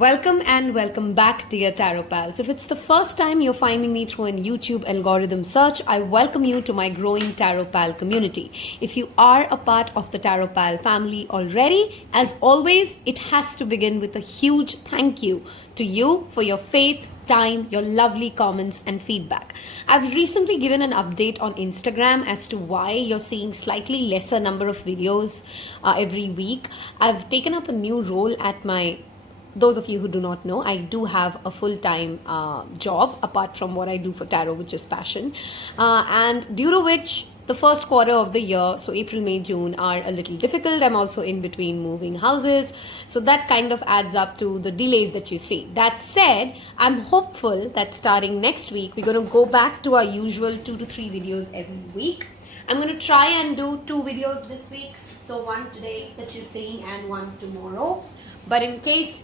Welcome and welcome back, dear Tarot Pals. If it's the first time you're finding me through a YouTube algorithm search, I welcome you to my growing Tarot Pal community. If you are a part of the Tarot Pal family already, as always, it has to begin with a huge thank you to you for your faith, time, your lovely comments and feedback. I've recently given an update on Instagram as to why you're seeing slightly lesser number of videos every week. I've taken up a new role at those of you who do not know, I do have a full-time job apart from what I do for tarot, which is passion. And due to which the first quarter of the year, so April, May, June, are a little difficult. I'm also in between moving houses. So that kind of adds up to the delays that you see. That said, I'm hopeful that starting next week, we're going to go back to our usual 2 to 3 videos every week. I'm going to try and do 2 videos this week. So one today that you're seeing and one tomorrow. But in case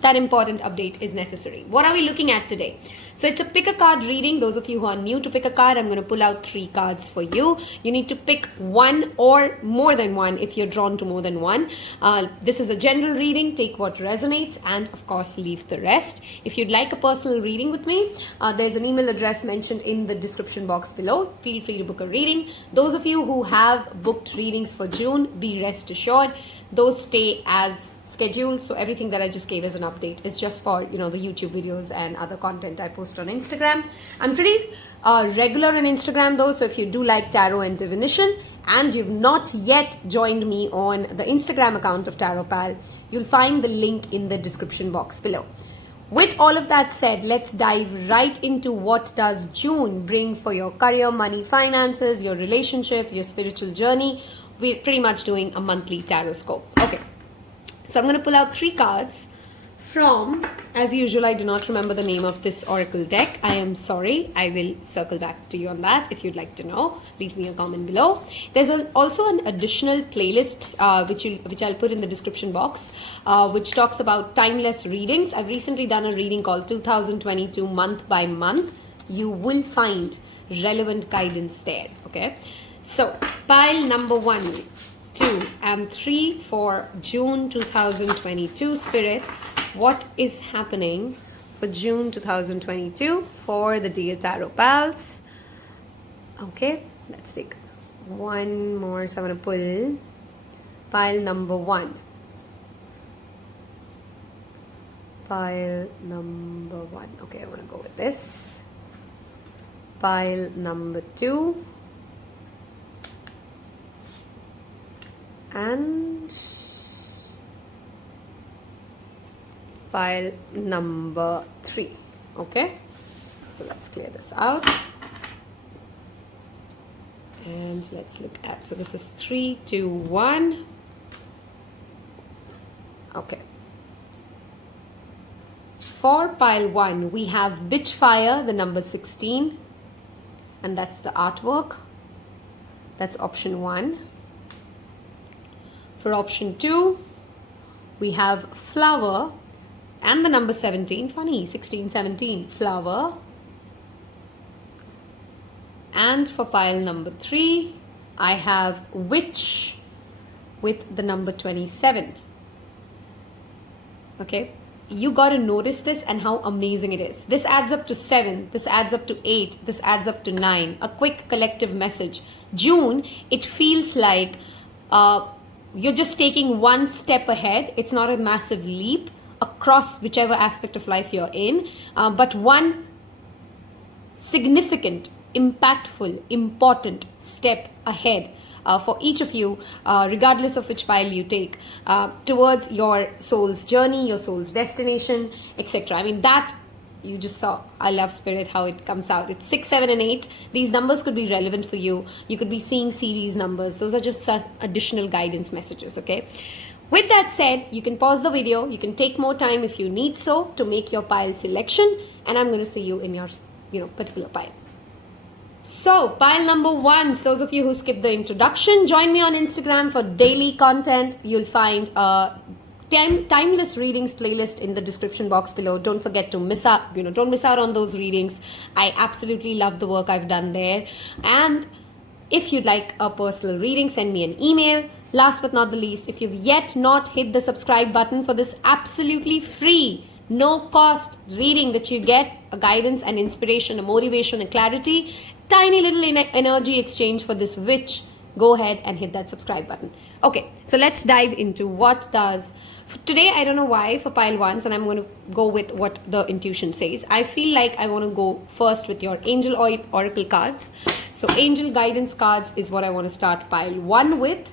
that important update is necessary. What are we looking at today? So it's a pick a card reading. Those of you who are new to pick a card, I'm going to pull out 3 cards for you. You need to pick one or more than one if you're drawn to more than one. This is a general reading. Take what resonates and of course leave the rest. If you'd like a personal reading with me, there's an email address mentioned in the description box below. Feel free to book a reading. Those of you who have booked readings for June, be rest assured, those stay as scheduled. So everything that I just gave as an update is just for the YouTube videos and other content I post on Instagram. I'm pretty regular on Instagram though, so if you do like tarot and divination and you've not yet joined me on the Instagram account of Tarot Pal, you'll find the link in the description box below. With all of that said, let's dive right into what does June bring for your career, money, finances, your relationship, your spiritual journey. We're pretty much doing a monthly tarot scope. Okay, so I'm going to pull out 3 cards from, as usual, I do not remember the name of this oracle deck. I am sorry. I will circle back to you on that. If you'd like to know, leave me a comment below. There's also an additional playlist which I'll put in the description box, which talks about timeless readings. I've recently done a reading called 2022 month by month. You will find relevant guidance there. Okay. So, pile number 1, 2, and 3 for June 2022. Spirit, what is happening for June 2022 for the dear Tarot Pals? Okay, let's take one more. So, I'm going to pull pile number 1. Pile number 1. Okay, I'm going to go with this. Pile number 2. And pile number 3. Okay, so let's clear this out and let's look at, so this is 3, 2, 1. Okay, for pile 1 we have Bitchfire, the number 16, and that's the artwork. That's option 1. For option 2, we have Flower and the number 17. Funny, 16, 17, Flower. And for pile number 3, I have Witch with the number 27. Okay, you got to notice this and how amazing it is. This adds up to 7, this adds up to 8, this adds up to 9. A quick collective message. June, it feels like you're just taking one step ahead. It's not a massive leap across whichever aspect of life you're in, but one significant, impactful, important step ahead for each of you, regardless of which pile you take, towards your soul's journey, your soul's destination, etc. I mean, that you just saw. I love Spirit how it comes out. It's 6, 7, and 8. These numbers could be relevant for you. You could be seeing series numbers. Those are just additional guidance messages. Okay, with that said, you can pause the video. You can take more time if you need so to make your pile selection, and I'm going to see you in your particular pile. So pile number 1, those of you who skipped the introduction, join me on Instagram for daily content. You'll find timeless readings playlist in the description box below. Don't forget to miss out, don't miss out on those readings. I absolutely love the work I've done there. And if you'd like a personal reading, send me an email. Last but not the least, if you've yet not hit the subscribe button for this absolutely free, no cost reading that you get, a guidance and inspiration, a motivation, a clarity, tiny little energy exchange for this witch, go ahead and hit that subscribe button. Okay, so let's dive into what does. Today, I don't know why, for pile ones, and I'm going to go with what the intuition says. I feel like I want to go first with your angel oracle cards. So angel guidance cards is what I want to start pile one with,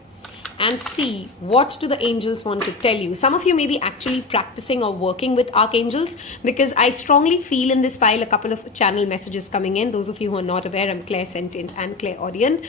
and see what do the angels want to tell you. Some of you may be actually practicing or working with archangels, because I strongly feel in this file a couple of channel messages coming in. Those of you who are not aware, I'm clairsentient and clairaudient.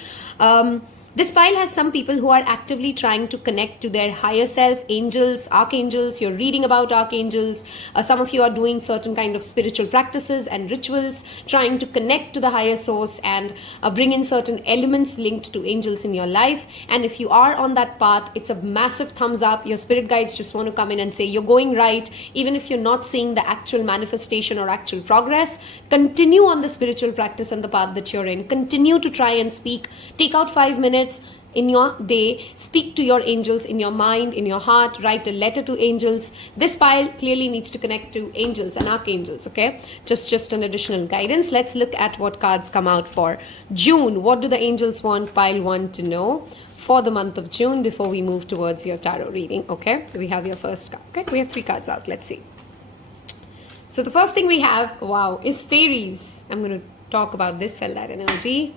This file has some people who are actively trying to connect to their higher self, angels, archangels. You're reading about archangels. Some of you are doing certain kind of spiritual practices and rituals, trying to connect to the higher source and bring in certain elements linked to angels in your life. And if you are on that path, it's a massive thumbs up. Your spirit guides just want to come in and say, you're going right. Even if you're not seeing the actual manifestation or actual progress, continue on the spiritual practice and the path that you're in. Continue to try and speak. Take out 5 minutes in your day, speak to your angels in your mind, in your heart, write a letter to angels. This file clearly needs to connect to angels and archangels, okay? Just an additional guidance. Let's look at what cards come out for June. What do the angels want pile one to know for the month of June before we move towards your tarot reading, okay? We have your first card, okay? We have 3 cards out. Let's see. So the first thing we have, wow, is fairies. I'm going to talk about this, felt that energy.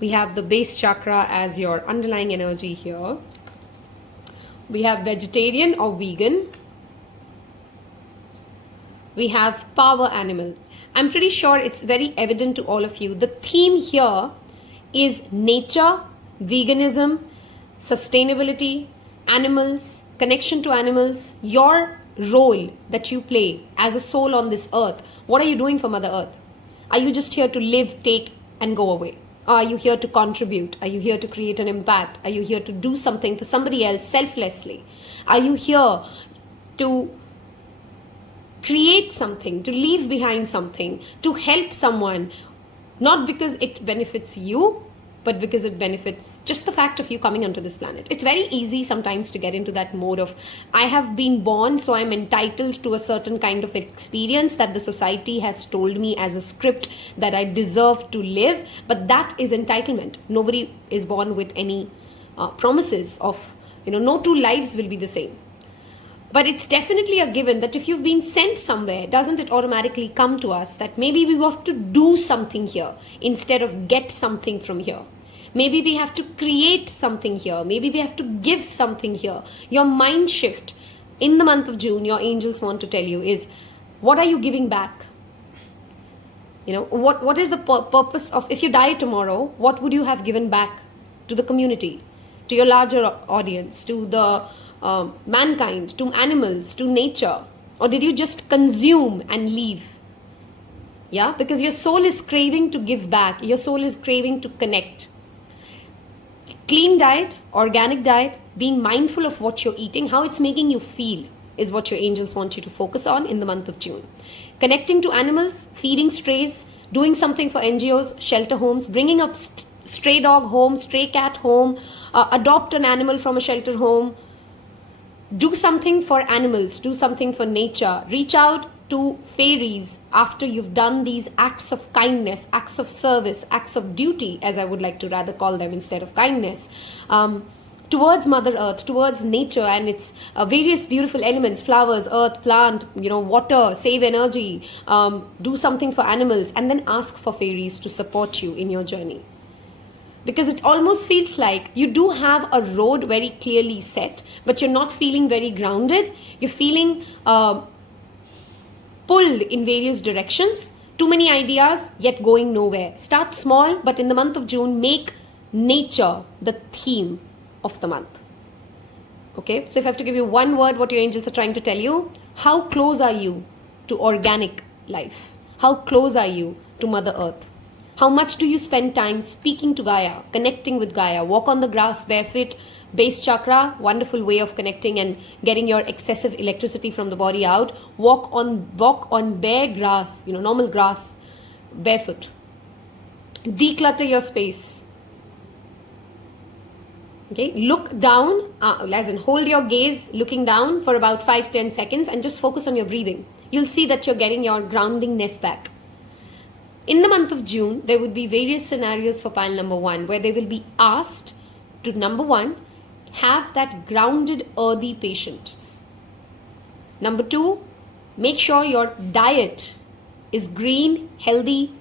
We have the base chakra as your underlying energy here. We have vegetarian or vegan. We have power animal. I'm pretty sure it's very evident to all of you. The theme here is nature, veganism, sustainability, animals, connection to animals, your role that you play as a soul on this earth. What are you doing for Mother Earth? Are you just here to live, take, and go away? Are you here to contribute? Are you here to create an impact? Are you here to do something for somebody else selflessly? Are you here to create something, to leave behind something, to help someone, not because it benefits you, but because it benefits just the fact of you coming onto this planet? It's very easy sometimes to get into that mode of, I have been born, so I'm entitled to a certain kind of experience that the society has told me as a script that I deserve to live. But that is entitlement. Nobody is born with any promises of, no 2 lives will be the same. But it's definitely a given that if you've been sent somewhere, doesn't it automatically come to us that maybe we have to do something here instead of get something from here? Maybe we have to create something here. Maybe we have to give something here. Your mind shift in the month of June, your angels want to tell you is, what are you giving back? What is the purpose of, if you die tomorrow, what would you have given back to the community, to your larger audience, to the mankind, to animals, to nature? Or did you just consume and leave? Yeah, because your soul is craving to give back. Your soul is craving to connect. Clean diet, organic diet, being mindful of what you're eating, how it's making you feel, is what your angels want you to focus on in the month of June. Connecting to animals, feeding strays, doing something for NGOs, shelter homes, bringing up stray dog home, stray cat home, adopt an animal from a shelter home. Do something for animals, do something for nature. Reach out to fairies after you've done these acts of kindness, acts of service, acts of duty, as I would like to rather call them instead of kindness, towards Mother Earth, towards nature and its various beautiful elements, flowers, earth, plant, water, save energy, do something for animals, and then ask for fairies to support you in your journey. Because it almost feels like you do have a road very clearly set, but you're not feeling very grounded. You're feeling pulled in various directions. Too many ideas, yet going nowhere. Start small, but in the month of June, make nature the theme of the month. Okay, so if I have to give you one word, what your angels are trying to tell you, how close are you to organic life? How close are you to Mother Earth? How much do you spend time speaking to Gaia, connecting with Gaia? Walk on the grass barefoot, base chakra, wonderful way of connecting and getting your excessive electricity from the body out. Walk on bare grass, normal grass, barefoot. Declutter your space. Okay, look down, as in hold your gaze looking down for about 5-10 seconds and just focus on your breathing. You'll see that you're getting your groundingness back. In the month of June, there would be various scenarios for pile number 1 where they will be asked to, number 1, have that grounded earthy patience. Number 2, make sure your diet is green, healthy,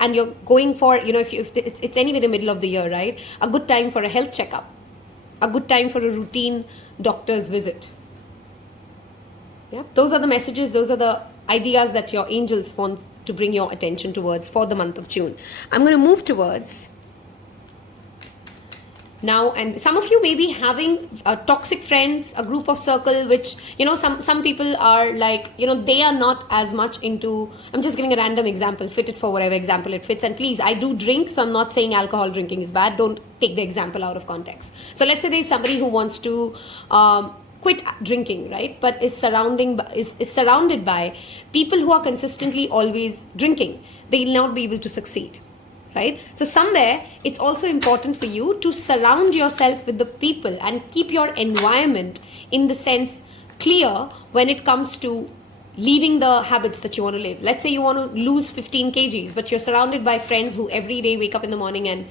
and you're going for, if it's anyway the middle of the year, right? A good time for a health checkup, a good time for a routine doctor's visit. Yeah, those are the messages, those are the ideas that your angels want to bring your attention towards for the month of June. I'm going to move towards now, and some of you may be having toxic friends, a group of circle, which, some people are like, they are not as much into, I'm just giving a random example, fit it for whatever example it fits. And please, I do drink, so I'm not saying alcohol drinking is bad. Don't take the example out of context. So let's say there's somebody who wants to quit drinking, right? But is surrounded by people who are consistently always drinking. They will not be able to succeed. Right? So somewhere it's also important for you to surround yourself with the people and keep your environment in the sense clear when it comes to leaving the habits that you want to live. Let's say you want to lose 15 kgs, but you're surrounded by friends who every day wake up in the morning and,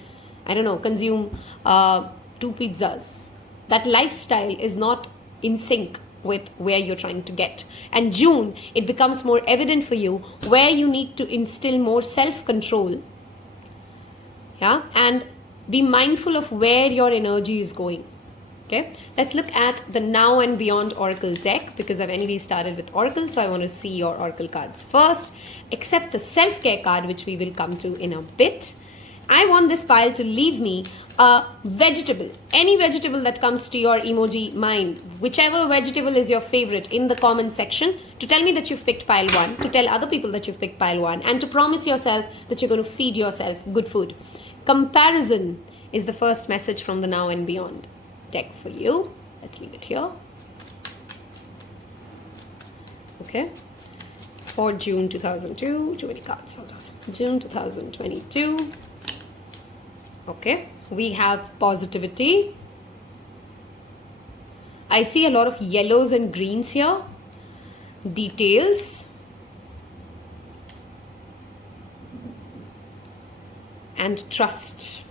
consume 2 pizzas. That lifestyle is not in sync with where you're trying to get. And June, it becomes more evident for you where you need to instill more self-control. Yeah, and be mindful of where your energy is going. Okay, let's look at the Now and Beyond Oracle deck, because I've anyway started with Oracle, so I want to see your Oracle cards first, except the self-care card, which we will come to in a bit. I want this pile to leave me a vegetable, any vegetable that comes to your emoji mind, whichever vegetable is your favorite, in the comment section, to tell me that you've picked pile 1, to tell other people that you've picked pile 1, and to promise yourself that you're going to feed yourself good food. Comparison is the first message from the Now and Beyond deck for you. Let's leave it here. Okay. For June 2002. Too many cards. Hold on. June 2022. Okay. We have positivity. I see a lot of yellows and greens here. Details. And trust.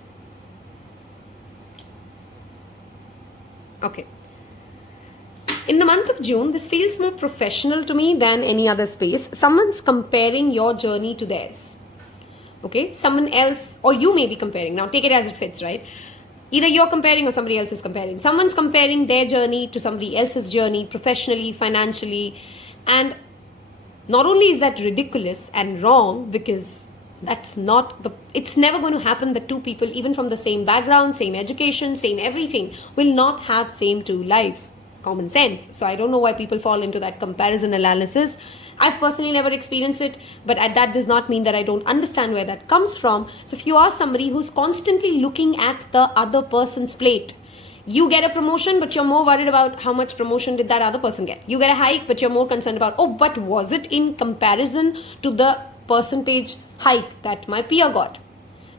Okay. In the month of June, this feels more professional to me than any other space. Someone's comparing your journey to theirs. Okay. Someone else, or you may be comparing. Now take it as it fits, right? Either you're comparing or somebody else is comparing. Someone's comparing their journey to somebody else's journey, professionally, financially. And not only is that ridiculous and wrong, because it's never going to happen that 2 people, even from the same background, same education, same everything, will not have same 2 lives. Common sense. So I don't know why people fall into that comparison analysis. I've personally never experienced it, but that does not mean that I don't understand where that comes from. So if you are somebody who's constantly looking at the other person's plate, you get a promotion, but you're more worried about how much promotion did that other person get. You get a hike, but you're more concerned about, but was it in comparison to the percentage hike that my peer got?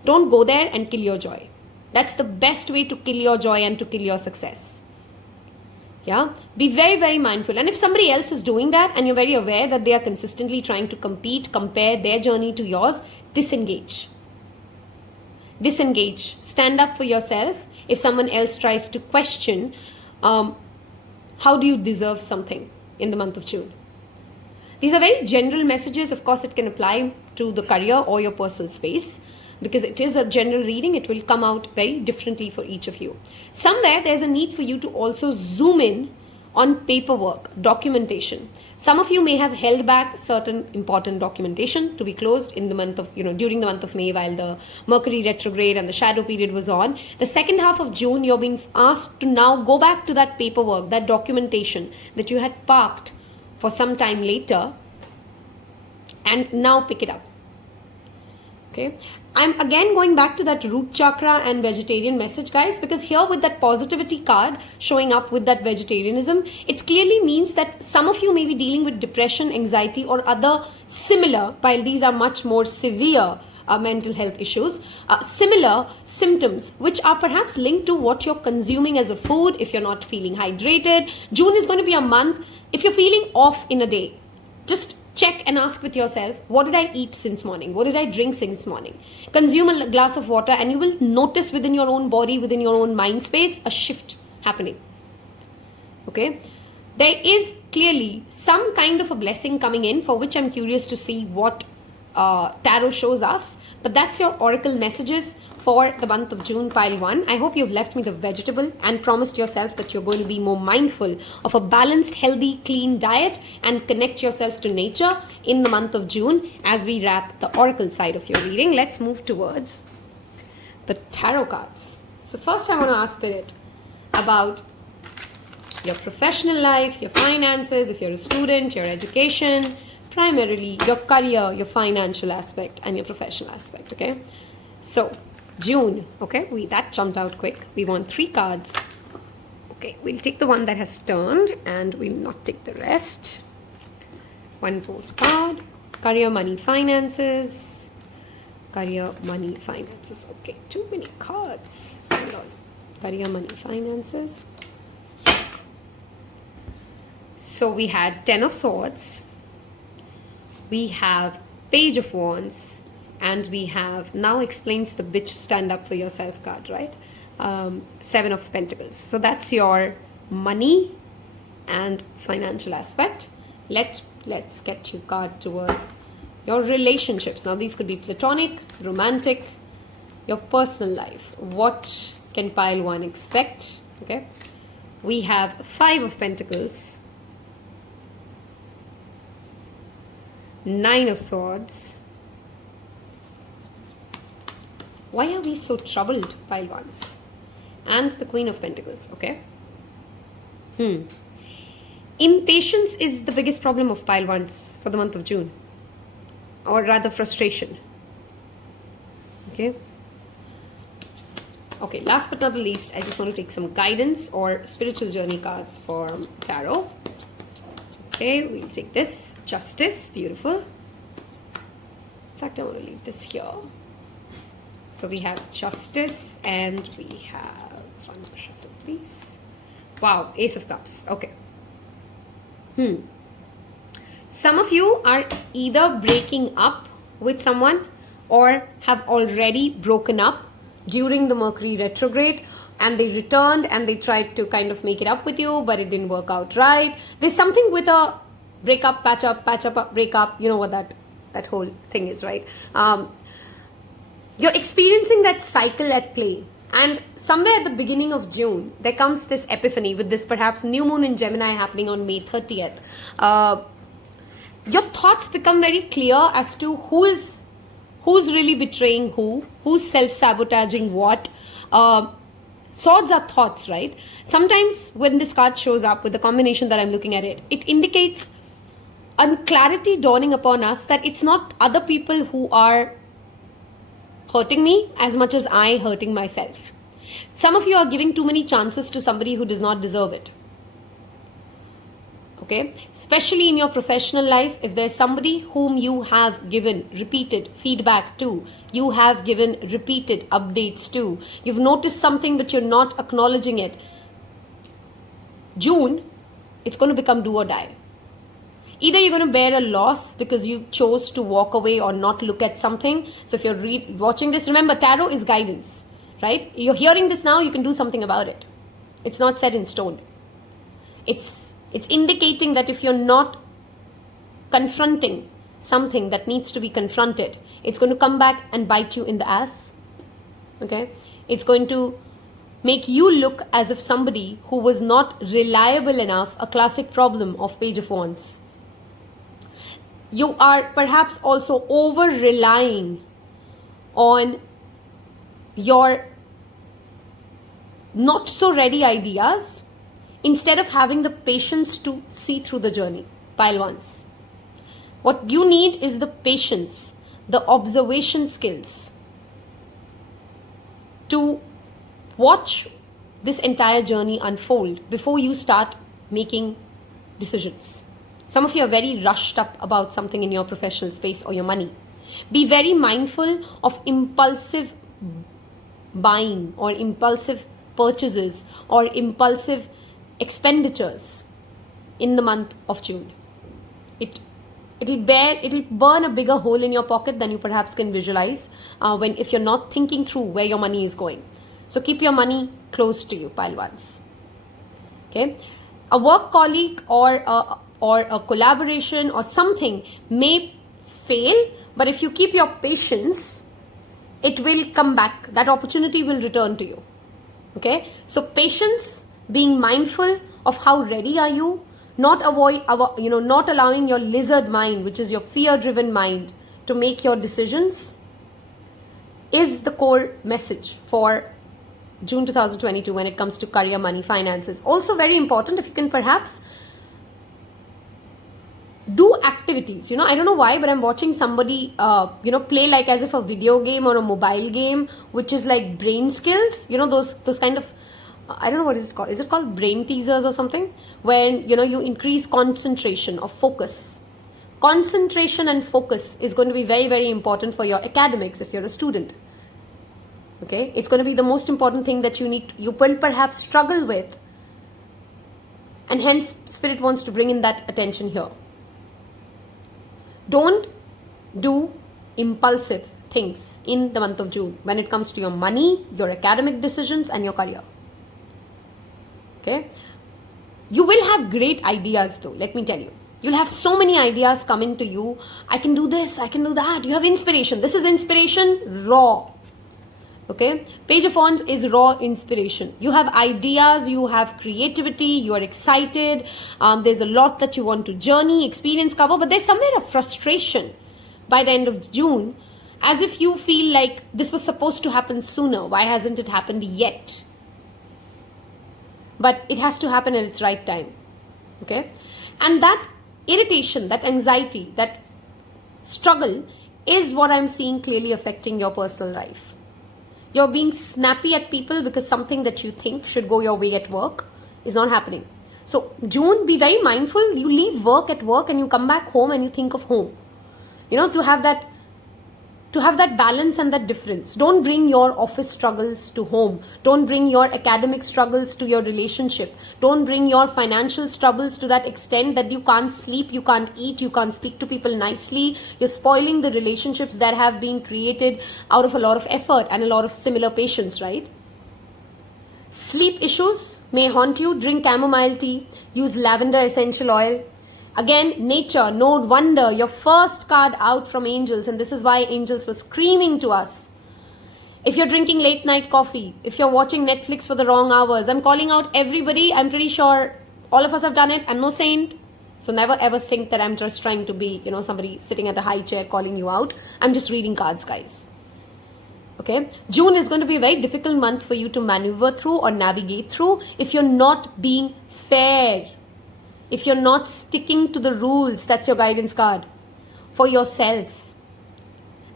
Don't go there and kill your joy. That's the best way to kill your joy and to kill your success. Yeah, be very, very mindful. And if somebody else is doing that and you're very aware that they are consistently trying to compare their journey to yours, disengage. Stand up for yourself. If someone else tries to question, how do you deserve something in the month of June? These are very general messages. Of course, it can apply to the career or your personal space. Because it is a general reading, it will come out very differently for each of you. Somewhere there's a need for you to also zoom in on paperwork, documentation. Some of you may have held back certain important documentation to be closed in the month of, during the month of May while the Mercury retrograde and the shadow period was on. The second half of June, you're being asked to now go back to that paperwork, that documentation that you had parked for some time later, and now pick it up. Okay, I'm again going back to that root chakra and vegetarian message, guys, because here with that positivity card showing up with that vegetarianism, it clearly means that some of you may be dealing with depression, anxiety, or other similar, while these are much more severe mental health issues, similar symptoms which are perhaps linked to what you're consuming as a food. If you're not feeling hydrated, June is going to be a month. If you're feeling off in a day, just check and ask with yourself, what did I eat since morning? What did I drink since morning? Consume a glass of water and you will notice within your own body, within your own mind space, a shift happening. Okay? There is clearly some kind of a blessing coming in, for which I'm curious to see what tarot shows us. But that's your oracle messages for the month of June, pile 1. I hope you've left me the vegetable and promised yourself that you're going to be more mindful of a balanced, healthy, clean diet and connect yourself to nature in the month of June as we wrap the oracle side of your reading. Let's move towards the tarot cards. So first I want to ask Spirit about your professional life, your finances, if you're a student, your education, primarily your career, your financial aspect and your professional aspect, okay? So June, okay, that jumped out quick. We want 3 cards. Okay, we'll take the one that has turned and we'll not take the rest. 1 postcard. Career, money, finances. Career, money, finances. Okay, too many cards. Hold on. Career, money, finances. So we had 10 of Swords. We have Page of Wands. And we have, now explains the bitch stand up for yourself card, right? 7 of Pentacles. So that's your money and financial aspect. Let's get you card towards your relationships. Now these could be platonic, romantic, your personal life. What can pile 1 expect? Okay. We have 5 of Pentacles, 9 of Swords. Why are we so troubled, pile 1s? And the Queen of Pentacles, okay? Impatience is the biggest problem of pile 1s for the month of June. Or rather, frustration. Okay? Okay, last but not the least, I just want to take some guidance or spiritual journey cards for tarot. Okay, we'll take this. Justice, beautiful. In fact, I want to leave this here. So we have Justice and we have one more shuffle, please. Wow, Ace of Cups. Okay. Some of you are either breaking up with someone or have already broken up during the Mercury retrograde, and they returned and they tried to kind of make it up with you, but it didn't work out right. There's something with a break up, patch up, break up. You know what that whole thing is, right? You're experiencing that cycle at play. And somewhere at the beginning of June, there comes this epiphany with this perhaps new moon in Gemini happening on May 30th. Your thoughts become very clear as to who's really betraying who's self-sabotaging what. Swords are thoughts, right? Sometimes when this card shows up with the combination that I'm looking at it indicates a clarity dawning upon us that it's not other people who are hurting me as much as I hurting myself. Some of you are giving too many chances to somebody who does not deserve it. Okay? Especially in your professional life, if there's somebody whom you have given repeated feedback to, you have given repeated updates to, you've noticed something but you're not acknowledging it. June, it's going to become do or die. Either you're going to bear a loss because you chose to walk away or not look at something. So if you're watching this, remember, tarot is guidance, right? You're hearing this now, you can do something about it. It's not set in stone. It's indicating that if you're not confronting something that needs to be confronted, it's going to come back and bite you in the ass. Okay? It's going to make you look as if somebody who was not reliable enough, a classic problem of Page of Wands. You are perhaps also over-relying on your not-so-ready ideas instead of having the patience to see through the journey. Pile 1s. What you need is the patience, the observation skills to watch this entire journey unfold before you start making decisions. Some of you are very rushed up about something in your professional space or your money. Be very mindful of impulsive buying or impulsive purchases or impulsive expenditures in the month of June. It'll burn a bigger hole in your pocket than you perhaps can visualize if you're not thinking through where your money is going. So keep your money close to you, pile ones. Okay, a work colleague or a collaboration or something may fail, but if you keep your patience, it will come back. That opportunity will return to you. Okay, so patience, being mindful of how ready are you, not allowing your lizard mind, which is your fear-driven mind, to make your decisions, is the core message for June 2022 when it comes to career, money, finances. Also very important, if you can perhaps do activities. I don't know why, but I'm watching somebody, play like as if a video game or a mobile game, which is like brain skills. Those kind of, I don't know what is it called. Is it called brain teasers or something? When, you increase concentration or focus. Concentration and focus is going to be very, very important for your academics if you're a student. Okay, it's going to be the most important thing that you will perhaps struggle with. And hence, Spirit wants to bring in that attention here. Don't do impulsive things in the month of June when it comes to your money, your academic decisions, and your career. Okay, you will have great ideas though, let me tell you. You'll have so many ideas coming to you. I can do this, I can do that. You have inspiration. This is inspiration raw. Okay, Page of Wands is raw inspiration. You have ideas, you have creativity, you are excited. There's a lot that you want to journey, experience, cover, but there's somewhere a frustration by the end of June, as if you feel like this was supposed to happen sooner. Why hasn't it happened yet? But it has to happen at its right time. Okay, and that irritation, that anxiety, that struggle is what I'm seeing clearly affecting your personal life. You're being snappy at people because something that you think should go your way at work is not happening. So June, be very mindful. You leave work at work and you come back home and you think of home. To have that balance and that difference. Don't bring your office struggles to home. Don't bring your academic struggles to your relationship. Don't bring your financial struggles to that extent that you can't sleep, you can't eat, you can't speak to people nicely. You're spoiling the relationships that have been created out of a lot of effort and a lot of similar patience, right? Sleep issues may haunt you. Drink chamomile tea. Use lavender essential oil. Again, nature, no wonder, your first card out from angels, and this is why angels were screaming to us. If you're drinking late night coffee, if you're watching Netflix for the wrong hours, I'm calling out everybody. I'm pretty sure all of us have done it. I'm no saint. So never ever think that I'm just trying to be, somebody sitting at a high chair calling you out. I'm just reading cards, guys. Okay, June is going to be a very difficult month for you to maneuver through or navigate through if you're not being fair. If you're not sticking to the rules, that's your guidance card for yourself.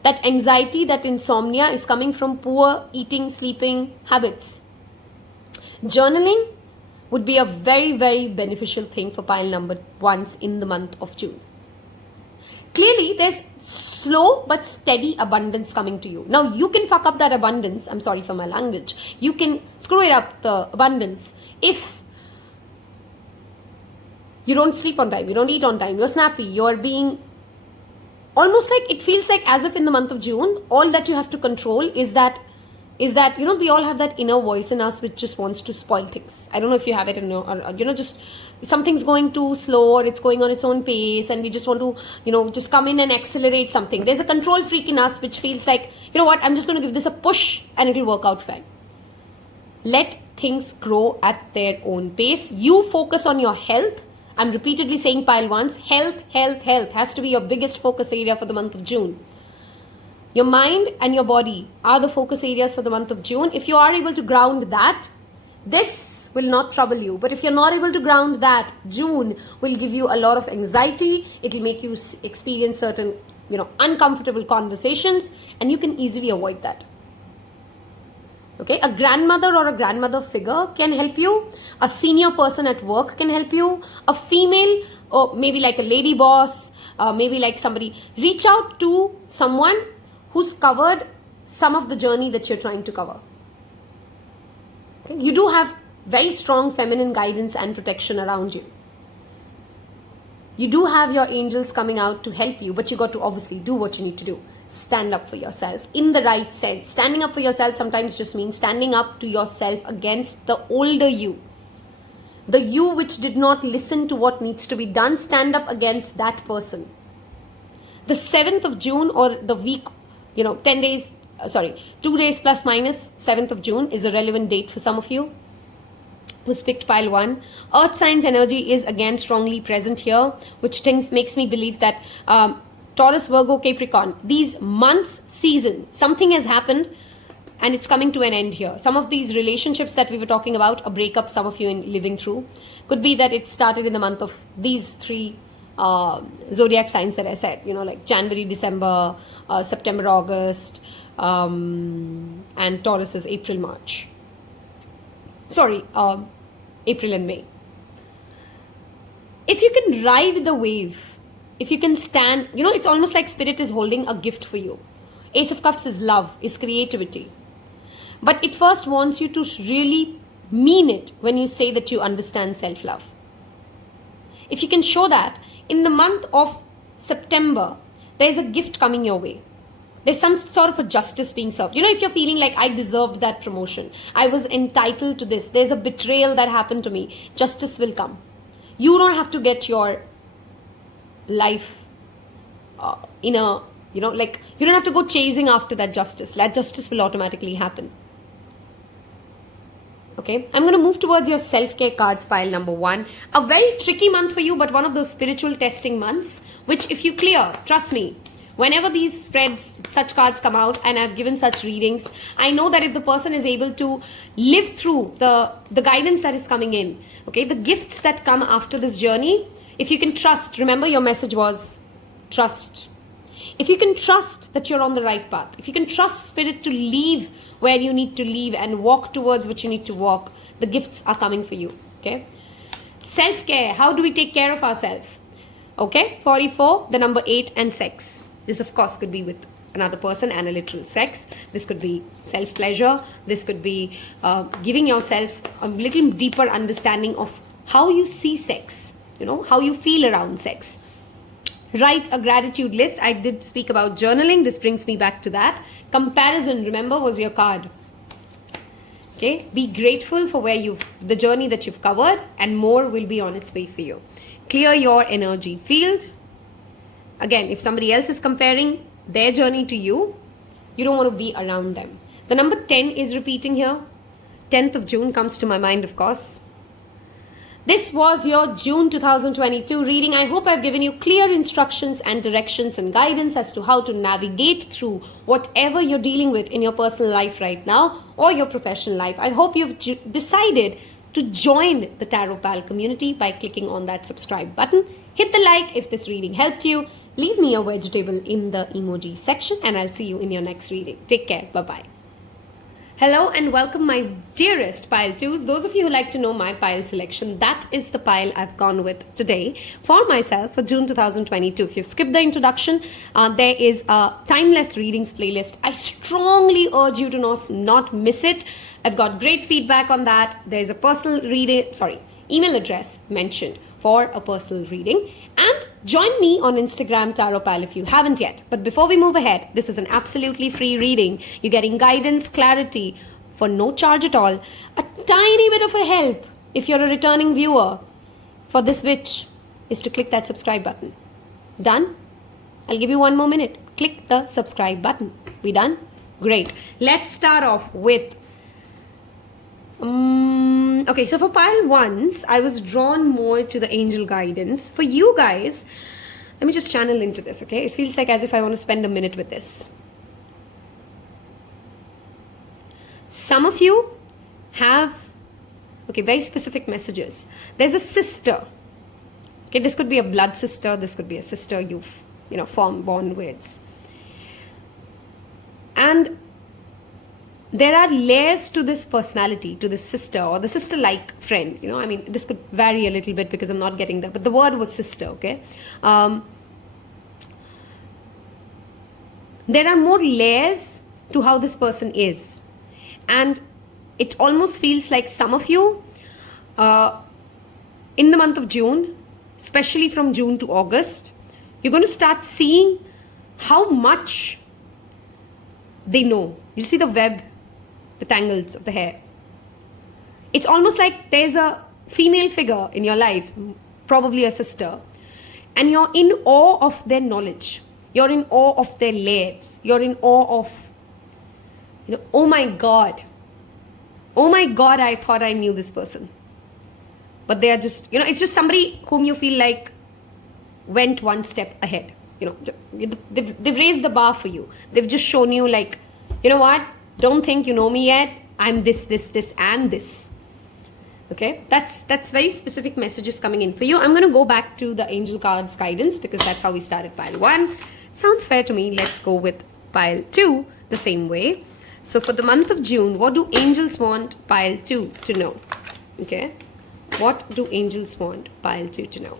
That anxiety, that insomnia is coming from poor eating, sleeping habits. Journaling would be a very, very beneficial thing for pile number ones in the month of June. Clearly, there's slow but steady abundance coming to you. Now, you can fuck up that abundance. I'm sorry for my language. You can screw it up, the abundance, if you don't sleep on time, you don't eat on time, you're snappy, you're being almost like, it feels like as if in the month of June, all that you have to control is that, we all have that inner voice in us which just wants to spoil things. I don't know if you have it or just something's going too slow or it's going on its own pace and we just want to, just come in and accelerate something. There's a control freak in us which feels like, I'm just going to give this a push and it'll work out fine. Let things grow at their own pace. You focus on your health. I'm repeatedly saying pile ones, health has to be your biggest focus area for the month of June. Your mind and your body are the focus areas for the month of June. If you are able to ground that, this will not trouble you. But if you're not able to ground that, June will give you a lot of anxiety. It will make you experience certain, uncomfortable conversations, and you can easily avoid that. Okay, a grandmother or a grandmother figure can help you. A senior person at work can help you. A female, or maybe like a lady boss, maybe like somebody, reach out to someone who's covered some of the journey that you're trying to cover. Okay? You do have very strong feminine guidance and protection around you. You do have your angels coming out to help you, but you got to obviously do what you need to do. Stand up for yourself in the right sense. Standing up for yourself sometimes just means standing up to yourself against the older you. The you which did not listen to what needs to be done, stand up against that person. The 7th of June or the week, 2 days plus minus 7th of June is a relevant date for some of you who's picked pile 1. Earth signs energy is again strongly present here, which makes me believe that Taurus, Virgo, Capricorn, these months, season, something has happened and it's coming to an end here. Some of these relationships that we were talking about, a breakup some of you in living through, could be that it started in the month of these 3 zodiac signs that I said, like January, December, September, August, and Taurus is April, March. April and May. If you can ride the wave, if you can stand, it's almost like spirit is holding a gift for you. Ace of Cups is love, is creativity. But it first wants you to really mean it when you say that you understand self-love. If you can show that, in the month of September, there's a gift coming your way. There's some sort of a justice being served. If you're feeling like I deserved that promotion, I was entitled to this, there's a betrayal that happened to me, justice will come. You don't have to get your life you don't have to go chasing after that justice. That justice will automatically happen. Okay, I'm going to move towards your self-care cards pile number 1. A very tricky month for you, but one of those spiritual testing months, which if you clear, trust me, whenever these spreads, such cards come out and I've given such readings, I know that if the person is able to live through the guidance that is coming in, okay, the gifts that come after this journey, if you can trust, remember your message was trust. If you can trust that you're on the right path, if you can trust spirit to leave where you need to leave and walk towards what you need to walk, the gifts are coming for you, okay? Self-care, how do we take care of ourselves? Okay, 44, the number 8 and sex. This of course could be with another person and a literal sex. This could be self-pleasure. This could be giving yourself a little deeper understanding of how you see sex, how you feel around sex. Write a gratitude list. I did speak about journaling. This brings me back to that. Comparison, remember, was your card. Okay, be grateful for the journey that you've covered, and more will be on its way for you. Clear your energy field. Again, if somebody else is comparing their journey to you, you don't want to be around them. The number 10 is repeating here. 10th of June comes to my mind, of course. This was your June 2022 reading. I hope I've given you clear instructions and directions and guidance as to how to navigate through whatever you're dealing with in your personal life right now or your professional life. I hope you've decided to join the Taropal community by clicking on that subscribe button. Hit the like if this reading helped you. Leave me a vegetable in the emoji section and I'll see you in your next reading. Take care. Bye-bye. Hello and welcome my dearest pile 2s. Those of you who like to know my pile selection, that is the pile I've gone with today for myself for June 2022. If you've skipped the introduction, there is a timeless readings playlist. I strongly urge you to not miss it. I've got great feedback on that. There's a personal email address mentioned for a personal reading. And join me on Instagram, Taropal, if you haven't yet. But before we move ahead, this is an absolutely free reading. You're getting guidance, clarity for no charge at all. A tiny bit of a help if you're a returning viewer for this witch is to click that subscribe button. Done? I'll give you 1 more minute. Click the subscribe button. We done? Great. Let's start off with okay, so for pile 1s, I was drawn more to the angel guidance. For you guys, let me just channel into this, okay? It feels like as if I want to spend a minute with this. Some of you have, very specific messages. There's a sister. Okay, this could be a blood sister. This could be a sister you've, formed bond with. And there are layers to this personality, to this sister or the sister-like friend. This could vary a little bit because I'm not getting that. But the word was sister, okay? There are more layers to how this person is. And it almost feels like some of you, in the month of June, especially from June to August, you're going to start seeing how much they know. You see the web, the tangles of the hair. It's almost like there's a female figure in your life, probably a sister, and you're in awe of their knowledge. You're in awe of their layers. You're in awe of, oh my God, I thought I knew this person. But they are just, it's just somebody whom you feel like went one step ahead. They've raised the bar for you. They've just shown you like, you know what, don't think you know me yet. I'm this, and this. Okay, that's very specific messages coming in for you. I'm going to go back to the angel cards guidance because that's how we started pile 1. Sounds fair to me. Let's go with pile 2 the same way. So for the month of June, what do angels want pile 2 to know? Okay, what do angels want pile 2 to know?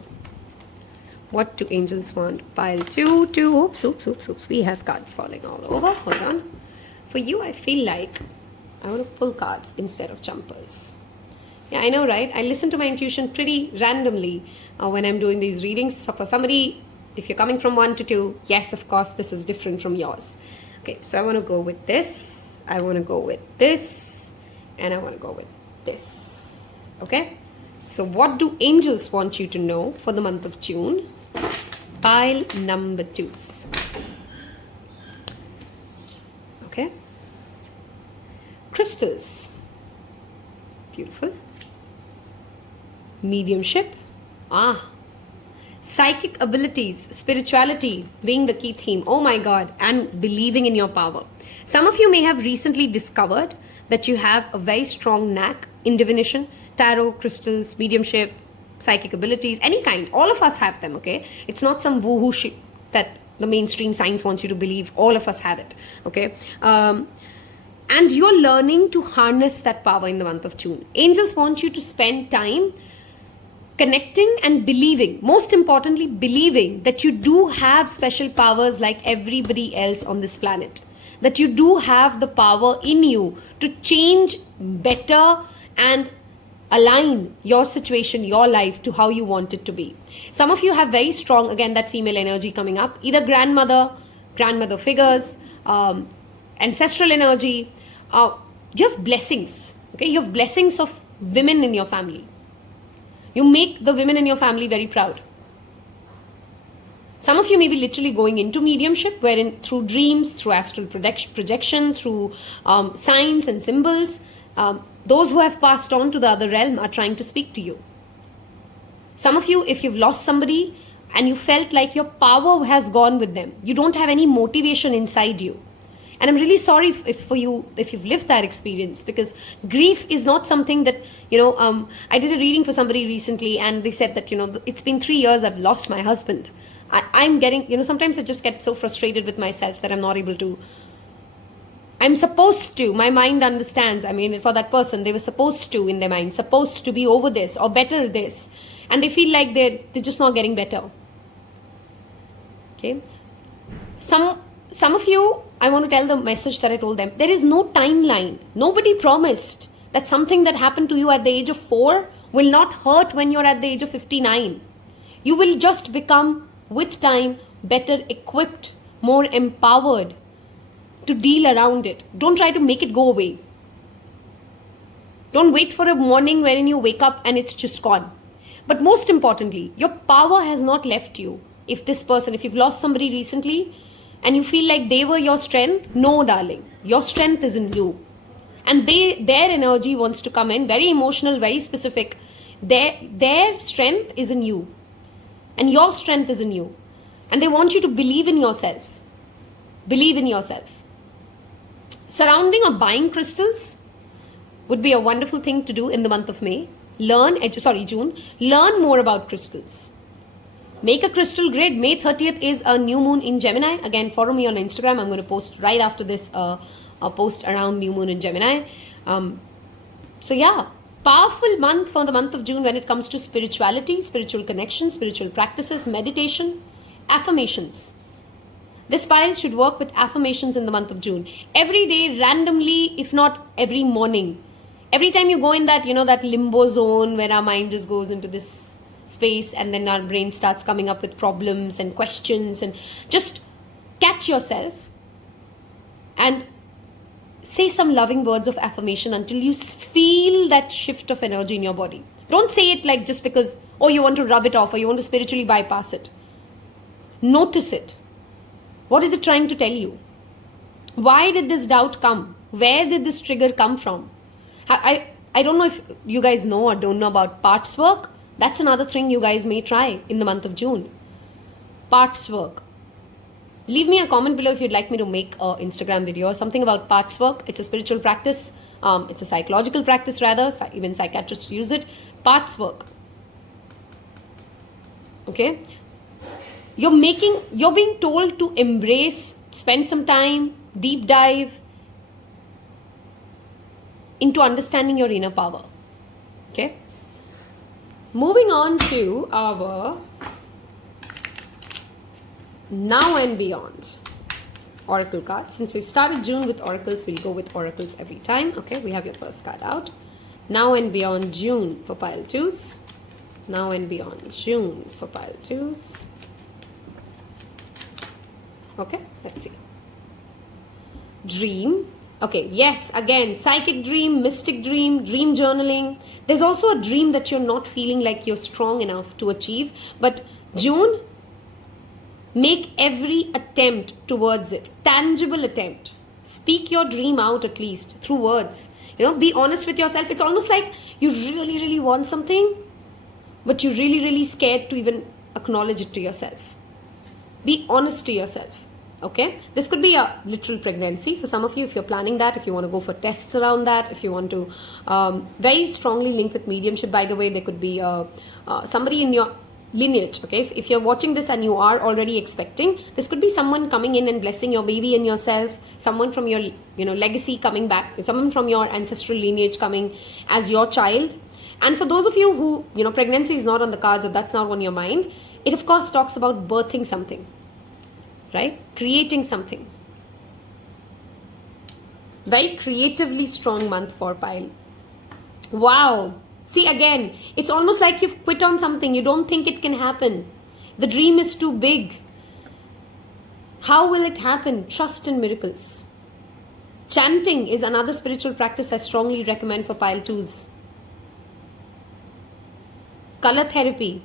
What do angels want pile 2 to... Oops. We have cards falling all over. Hold on. For you, I feel like I want to pull cards instead of jumpers. Yeah, I know, right? I listen to my intuition pretty randomly when I'm doing these readings. So for somebody, if you're coming from 1 to 2, yes, of course, this is different from yours. Okay, so I want to go with this. I want to go with this. And I want to go with this. Okay? So what do angels want you to know for the month of June? Pile number 2s. Okay? Crystals. Beautiful. Mediumship. Psychic abilities, spirituality being the key theme. Oh my God. And believing in your power. Some of you may have recently discovered that you have a very strong knack in divination, tarot, crystals, mediumship, psychic abilities, any kind. All of us have them, okay? It's not some woo-hoo shit that the mainstream science wants you to believe. All of us have it, okay? And you're learning to harness that power in the month of June. Angels want you to spend time connecting and believing, most importantly, believing that you do have special powers like everybody else on this planet. That you do have the power in you to change better and align your situation, your life to how you want it to be. Some of you have very strong, again, that female energy coming up, either grandmother figures, ancestral energy. You have blessings, okay? You have blessings of women in your family. You make the women in your family very proud. Some of you may be literally going into mediumship, wherein through dreams, through astral projection, through signs and symbols, those who have passed on to the other realm are trying to speak to you. Some of you, if you've lost somebody and you felt like your power has gone with them, you don't have any motivation inside you. And I'm really sorry if you've lived that experience, because grief is not something that, I did a reading for somebody recently and they said that, it's been 3 years I've lost my husband. I'm getting, sometimes I just get so frustrated with myself that I'm not able to. I'm supposed to, my mind understands. For that person, they were supposed to, in their mind, supposed to be over this or better this. And they feel like they're just not getting better. Okay. Some of you, I want to tell the message that I told them. There is no timeline. Nobody promised that something that happened to you at the age of 4 will not hurt when you're at the age of 59. You will just become, with time, better equipped, more empowered to deal around it. Don't try to make it go away. Don't wait for a morning wherein you wake up and it's just gone. But most importantly, your power has not left you. If you've lost somebody recently and you feel like they were your strength, no, darling. Your strength is in you. And their energy wants to come in, very emotional, very specific. Their strength is in you. And your strength is in you. And they want you to believe in yourself. Believe in yourself. Surrounding or buying crystals would be a wonderful thing to do in the month of June. Learn more about crystals. Make a crystal grid. May 30th is a new moon in Gemini. Again, follow me on Instagram. I'm going to post right after this a post around new moon in Gemini. Powerful month for the month of June when it comes to spirituality, spiritual connection, spiritual practices, meditation, affirmations. This pile should work with affirmations in the month of June. Every day, randomly, if not every morning. Every time you go in that, that limbo zone where our mind just goes into this space and then our brain starts coming up with problems and questions, and just catch yourself and say some loving words of affirmation until you feel that shift of energy in your body. Don't say it like just because, you want to rub it off or you want to spiritually bypass it. Notice it. What is it trying to tell you? Why did this doubt come? Where did this trigger come from? I don't know if you guys know or don't know about parts work. That's another thing you guys may try in the month of June. Parts work. Leave me a comment below if you'd like me to make an Instagram video or something about parts work. It's a spiritual practice. It's a psychological practice rather. Even psychiatrists use it. Parts work. Okay? You're being told to embrace, spend some time, deep dive into understanding your inner power. Okay? Moving on to our Now and Beyond Oracle cards. Since we've started June with oracles, we'll go with oracles every time. Okay, we have your first card out. Now and Beyond June for pile 2s. Now and Beyond June for pile 2s. Okay, let's see. Dream. Okay, yes, again, psychic dream, mystic dream, dream journaling. There's also a dream that you're not feeling like you're strong enough to achieve. But June, make every attempt towards it. Tangible attempt. Speak your dream out at least through words. Be honest with yourself. It's almost like you really, really want something, but you're really, really scared to even acknowledge it to yourself. Be honest to yourself. Okay, this could be a literal pregnancy for some of you if you're planning that, if you want to go for tests around that, if you want to very strongly link with mediumship. By the way, there could be somebody in your lineage. Okay, if you're watching this and you are already expecting, this could be someone coming in and blessing your baby and yourself, someone from your legacy coming back, someone from your ancestral lineage coming as your child. And for those of you who pregnancy is not on the cards or that's not on your mind, it of course talks about birthing something. Right? Creating something. Very creatively strong month for pile. Wow. See, again, it's almost like you've quit on something. You don't think it can happen. The dream is too big. How will it happen? Trust in miracles. Chanting is another spiritual practice I strongly recommend for pile 2s. Color therapy.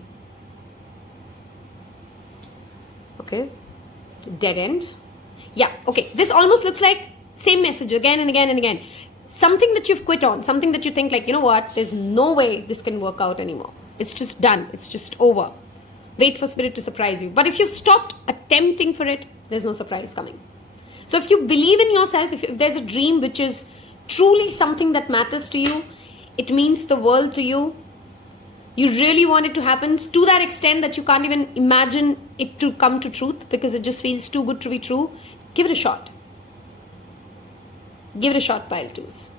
Okay. Dead end. Yeah, okay. This almost looks like same message again and again and again. Something that you've quit on, something that you think like, what, there's no way this can work out anymore. It's just done. It's just over. Wait for spirit to surprise you. But if you've stopped attempting for it, there's no surprise coming. So if you believe in yourself, if there's a dream which is truly something that matters to you, it means the world to you, you really want it to happen to that extent that you can't even imagine it to come to truth because it just feels too good to be true, give it a shot. Give it a shot, pile 2s.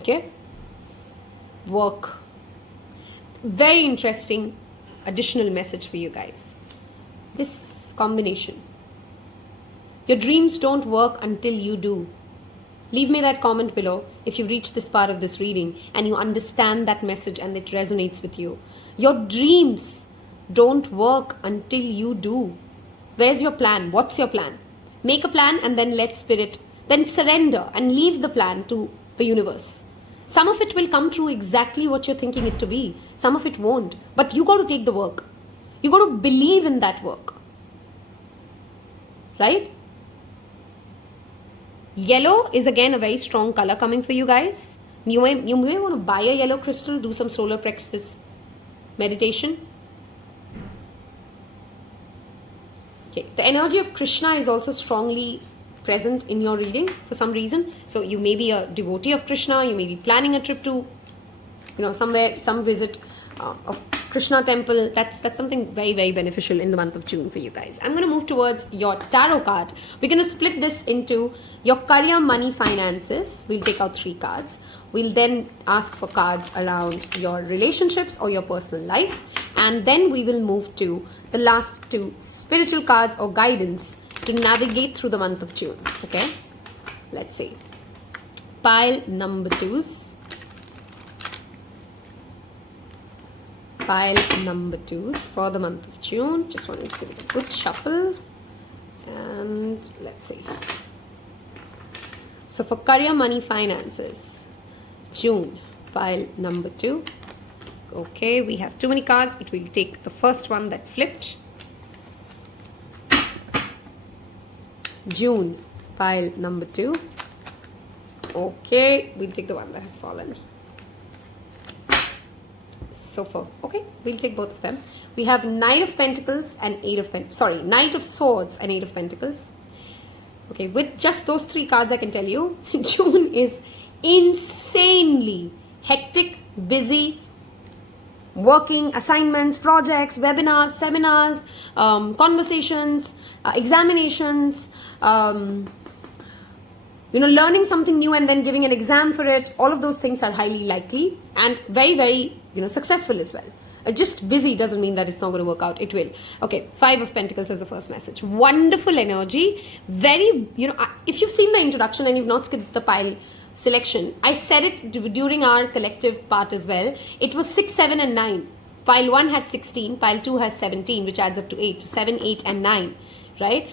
Okay? Work. Very interesting additional message for you guys. This combination. Your dreams don't work until you do. Leave me that comment below if you've reached this part of this reading and you understand that message and it resonates with you. Your dreams don't work until you do. Where's your plan? What's your plan? Make a plan and then let spirit, then surrender and leave the plan to the universe. Some of it will come true exactly what you're thinking it to be. Some of it won't. But you got to take the work. You got to believe in that work. Right? Yellow is again a very strong color coming for you guys. You may want to buy a yellow crystal, do some solar plexus meditation. Okay, the energy of Krishna is also strongly present in your reading for some reason. So you may be a devotee of Krishna, you may be planning a trip to, somewhere, some visit of Krishna temple. That's something very, very beneficial in the month of June for you guys. I'm going to move towards your tarot card. We're going to split this into your career, money, finances. We'll take out 3 cards. We'll then ask for cards around your relationships or your personal life. And then we will move to the last 2 spiritual cards or guidance to navigate through the month of June. Okay, let's see. Pile number 2s. Pile number 2s for the month of June. Just want to give it a good shuffle. And let's see. So for career, money, finances, June, pile number 2. Okay, we have too many cards, but we'll take the first one that flipped. June, pile number 2. Okay, we'll take the one that has fallen. So far, okay, we'll take both of them. We have Knight of Pentacles and Knight of Swords and 8 of Pentacles. Okay, with just those 3 cards, I can tell you, June is insanely hectic, busy, working, assignments, projects, webinars, seminars, conversations, examinations, learning something new and then giving an exam for it. All of those things are highly likely and very, very, successful as well. Just busy doesn't mean that it's not going to work out. It will. Okay, 5 of Pentacles is the first message. Wonderful energy. Very, if you've seen the introduction and you've not skipped the pile selection, I said it during our collective part as well. It was 6, 7 and 9. Pile 1 had 16, pile 2 has 17, which adds up to 8. So 7, 8 and 9, right?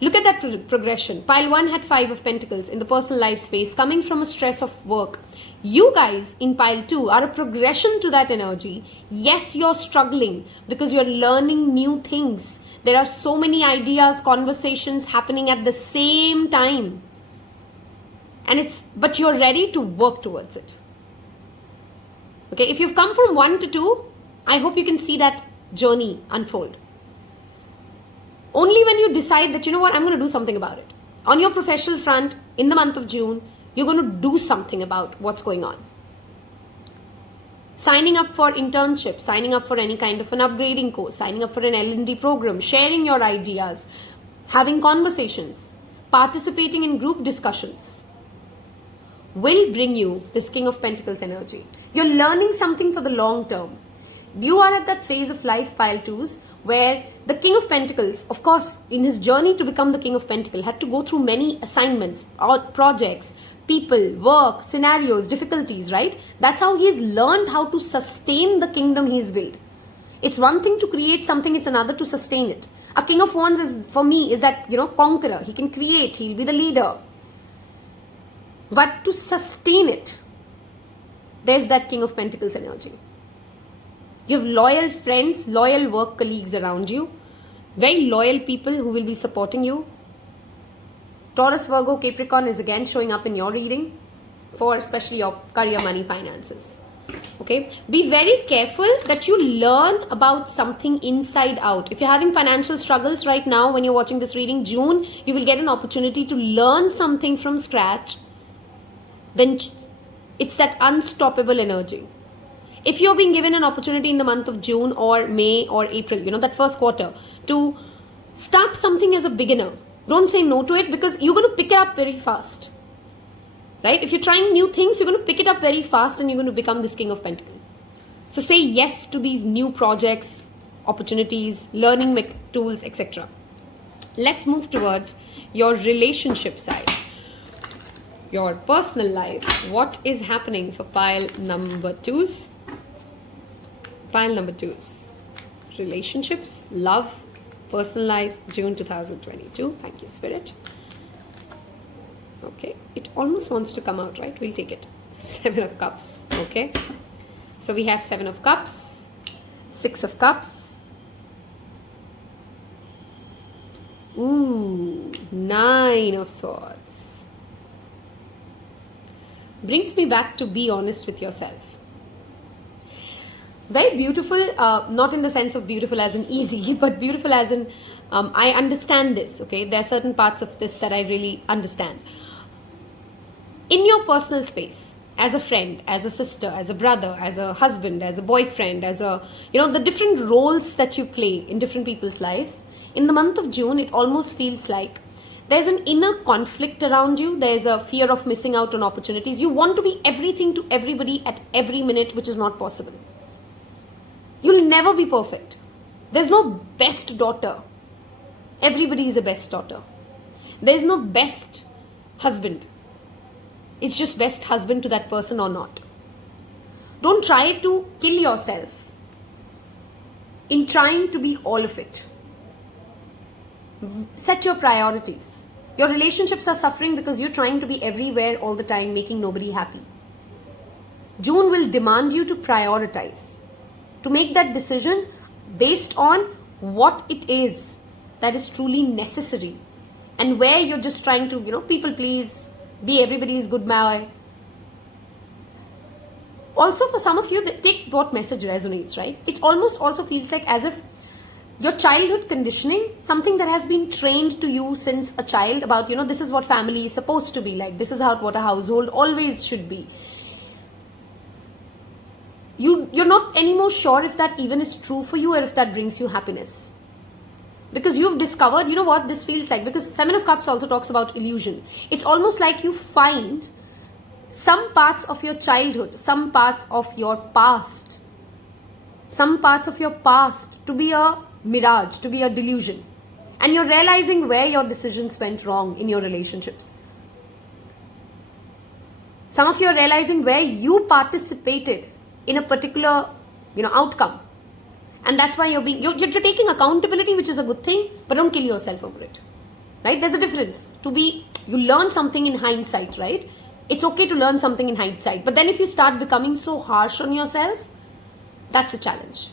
Look at that progression. Pile 1 had 5 of Pentacles in the personal life space, coming from a stress of work. You guys in pile 2 are a progression to that energy. Yes, you're struggling because you're learning new things. There are so many ideas, conversations happening at the same time. But you're ready to work towards it. Okay, if you've come from 1 to 2, I hope you can see that journey unfold. Only when you decide that, I'm going to do something about it. On your professional front, in the month of June, you're going to do something about what's going on. Signing up for internships, signing up for any kind of an upgrading course, signing up for an L&D program, sharing your ideas, having conversations, participating in group discussions will bring you this King of Pentacles energy. You're learning something for the long term. You are at that phase of life, pile 2s, where the King of Pentacles, of course, in his journey to become the King of Pentacles, had to go through many assignments, projects, people, work, scenarios, difficulties, right? That's how he's learned how to sustain the kingdom he's built. It's one thing to create something, it's another to sustain it. A King of Wands is, for me, is that, conqueror. He can create, he'll be the leader. But to sustain it, there's that King of Pentacles energy. You have loyal friends, loyal work colleagues around you, very loyal people who will be supporting you. Taurus, Virgo, Capricorn is again showing up in your reading for especially your career, money, finances. Okay, be very careful that you learn about something inside out. If you're having financial struggles right now when you're watching this reading, June, you will get an opportunity to learn something from scratch. Then it's that unstoppable energy. If you're being given an opportunity in the month of June or May or April, that first quarter, to start something as a beginner, don't say no to it because you're going to pick it up very fast. Right? If you're trying new things, you're going to pick it up very fast and you're going to become this King of Pentacles. So say yes to these new projects, opportunities, learning tools, etc. Let's move towards your relationship side. Your personal life. What is happening for pile number 2s? Pile number 2s. Relationships, love, personal life, June 2022. Thank you, Spirit. Okay, it almost wants to come out, right? We'll take it. 7 of Cups. Okay. So we have 7 of Cups, 6 of Cups. Ooh, 9 of Swords. Brings me back to be honest with yourself. Very beautiful, not in the sense of beautiful as in easy, but beautiful as in I understand this, okay? There are certain parts of this that I really understand. In your personal space, as a friend, as a sister, as a brother, as a husband, as a boyfriend, as a, the different roles that you play in different people's life, in the month of June, it almost feels like there's an inner conflict around you. There's a fear of missing out on opportunities. You want to be everything to everybody at every minute, which is not possible. You'll never be perfect. There's no best daughter. Everybody is a best daughter. There is no best husband. It's just best husband to that person or not. Don't try to kill yourself in trying to be all of it. Set your priorities. Your relationships are suffering because you're trying to be everywhere all the time, making nobody happy. June will demand you to prioritize, to make that decision based on what it is that is truly necessary, and where you're just trying to, people please, be everybody's good boy. Also, for some of you, take what message resonates, right? It almost also feels like as if your childhood conditioning, something that has been trained to you since a child about, this is what family is supposed to be like. This is what a household always should be. You're not anymore sure if that even is true for you or if that brings you happiness. Because you've discovered, what this feels like. Because Seven of Cups also talks about illusion. It's almost like you find some parts of your childhood, some parts of your past to be a mirage, to be a delusion. And you're realizing where your decisions went wrong in your relationships. Some of you are realizing where you participated in a particular, outcome. And that's why you're taking accountability, which is a good thing, but don't kill yourself over it. Right? There's a difference. You learn something in hindsight, right? It's okay to learn something in hindsight. But then if you start becoming so harsh on yourself, that's a challenge.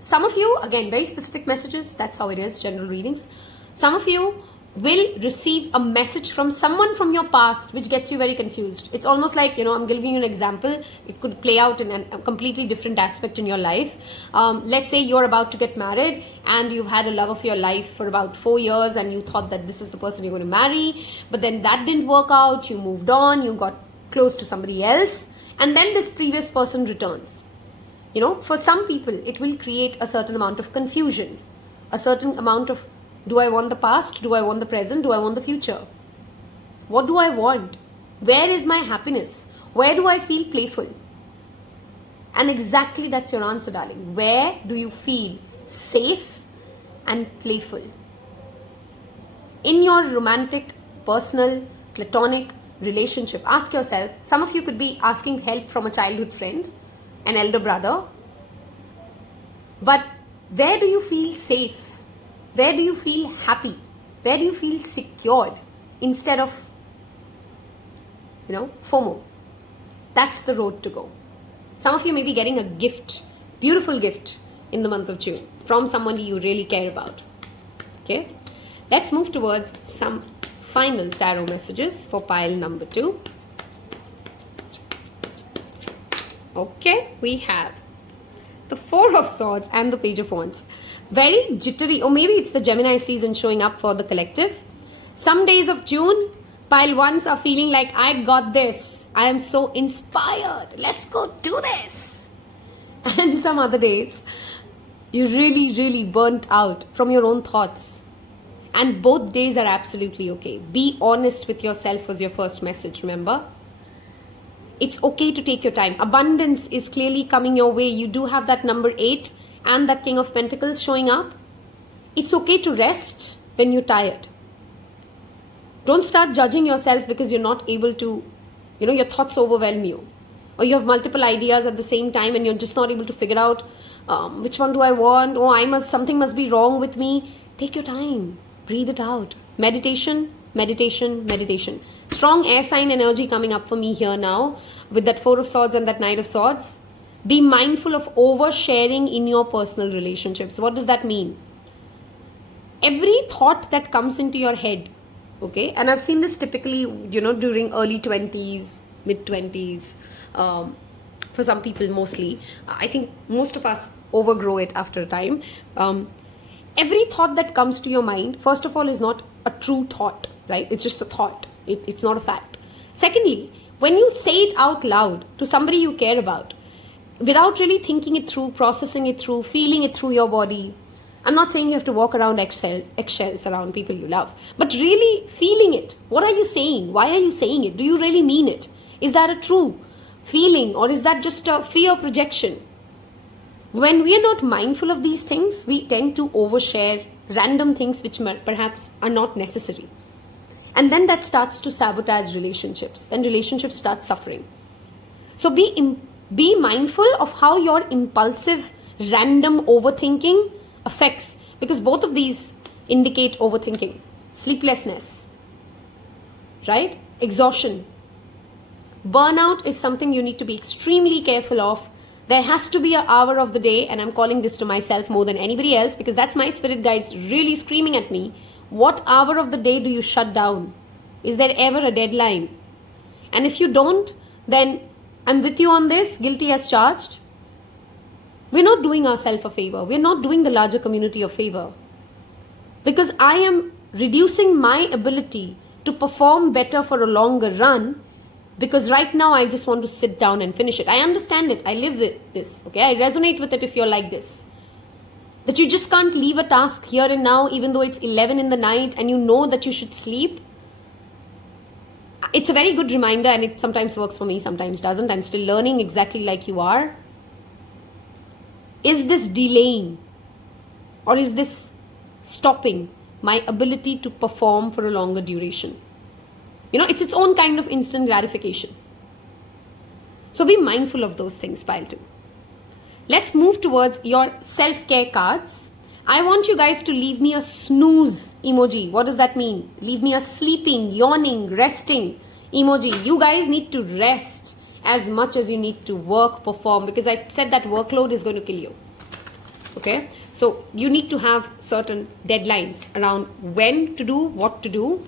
Some of you, again, very specific messages. That's how it is, general readings. Some of you will receive a message from someone from your past which gets you very confused. It's almost like, I'm giving you an example. It could play out in a completely different aspect in your life. Let's say you're about to get married and you've had a love of your life for about 4 years and you thought that this is the person you're going to marry, but then that didn't work out. You moved on, you got close to somebody else, and then this previous person returns. For some people, it will create a certain amount of confusion, a certain amount of, do I want the past? Do I want the present? Do I want the future? What do I want? Where is my happiness? Where do I feel playful? And exactly that's your answer, darling. Where do you feel safe and playful? In your romantic, personal, platonic relationship, ask yourself, some of you could be asking help from a childhood friend, an elder brother, but where do you feel safe? Where do you feel happy? Where do you feel secured instead of, FOMO? That's the road to go. Some of you may be getting a gift, beautiful gift in the month of June from somebody you really care about. Okay, let's move towards some final tarot messages for pile number 2. Okay, we have the Four of Swords and the Page of Wands. Very jittery, or maybe it's the Gemini season showing up for the collective. Some days of June, pile 1s are feeling like, I got this. I am so inspired. Let's go do this. And some other days, you're really, really burnt out from your own thoughts. And both days are absolutely okay. Be honest with yourself was your first message, remember? It's okay to take your time. Abundance is clearly coming your way. You do have that number 8 and that King of Pentacles showing up. It's okay to rest when you're tired. Don't start judging yourself because you're not able to, your thoughts overwhelm you. Or you have multiple ideas at the same time and you're just not able to figure out which one do I want? Oh, something must be wrong with me. Take your time. Breathe it out. Meditation, meditation, meditation. Strong air sign energy coming up for me here now with that Four of Swords and that Knight of Swords. Be mindful of oversharing in your personal relationships. What does that mean? Every thought that comes into your head, okay, and I've seen this typically, during early 20s, mid 20s, for some people mostly. I think most of us overgrow it after a time. Every thought that comes to your mind, first of all, is not a true thought, right? It's just a thought. It's not a fact. Secondly, when you say it out loud to somebody you care about, without really thinking it through, processing it through, feeling it through your body, I'm not saying you have to walk around eggshells around people you love, but really feeling it. What are you saying? Why are you saying it? Do you really mean it? Is that a true feeling or is that just a fear projection? When we are not mindful of these things, we tend to overshare random things which perhaps are not necessary. And then that starts to sabotage relationships. Then relationships start suffering. So be mindful of how your impulsive, random overthinking affects, because both of these indicate overthinking. Sleeplessness, right? Exhaustion. Burnout is something you need to be extremely careful of. There has to be an hour of the day, and I'm calling this to myself more than anybody else, because that's my spirit guides really screaming at me. What hour of the day do you shut down? Is there ever a deadline? And if you don't, then I'm with you on this, guilty as charged. We're not doing ourselves a favor. We're not doing the larger community a favor. Because I am reducing my ability to perform better for a longer run, because right now I just want to sit down and finish it. I understand it. I live with this. Okay, I resonate with it if you're like this. That you just can't leave a task here and now, even though it's 11 in the night and you know that you should sleep. It's a very good reminder, and it sometimes works for me, sometimes doesn't. I'm still learning, exactly like you are. Is this delaying, or is this stopping my ability to perform for a longer duration? You know, it's its own kind of instant gratification. So be mindful of those things, pile 2. Let's move towards your self-care cards. I want you guys to leave me a snooze emoji. What does that mean? Leave me a sleeping, yawning, resting emoji. You guys need to rest as much as you need to work, perform, because I said that workload is going to kill you. Okay? So you need to have certain deadlines around when to do, what to do.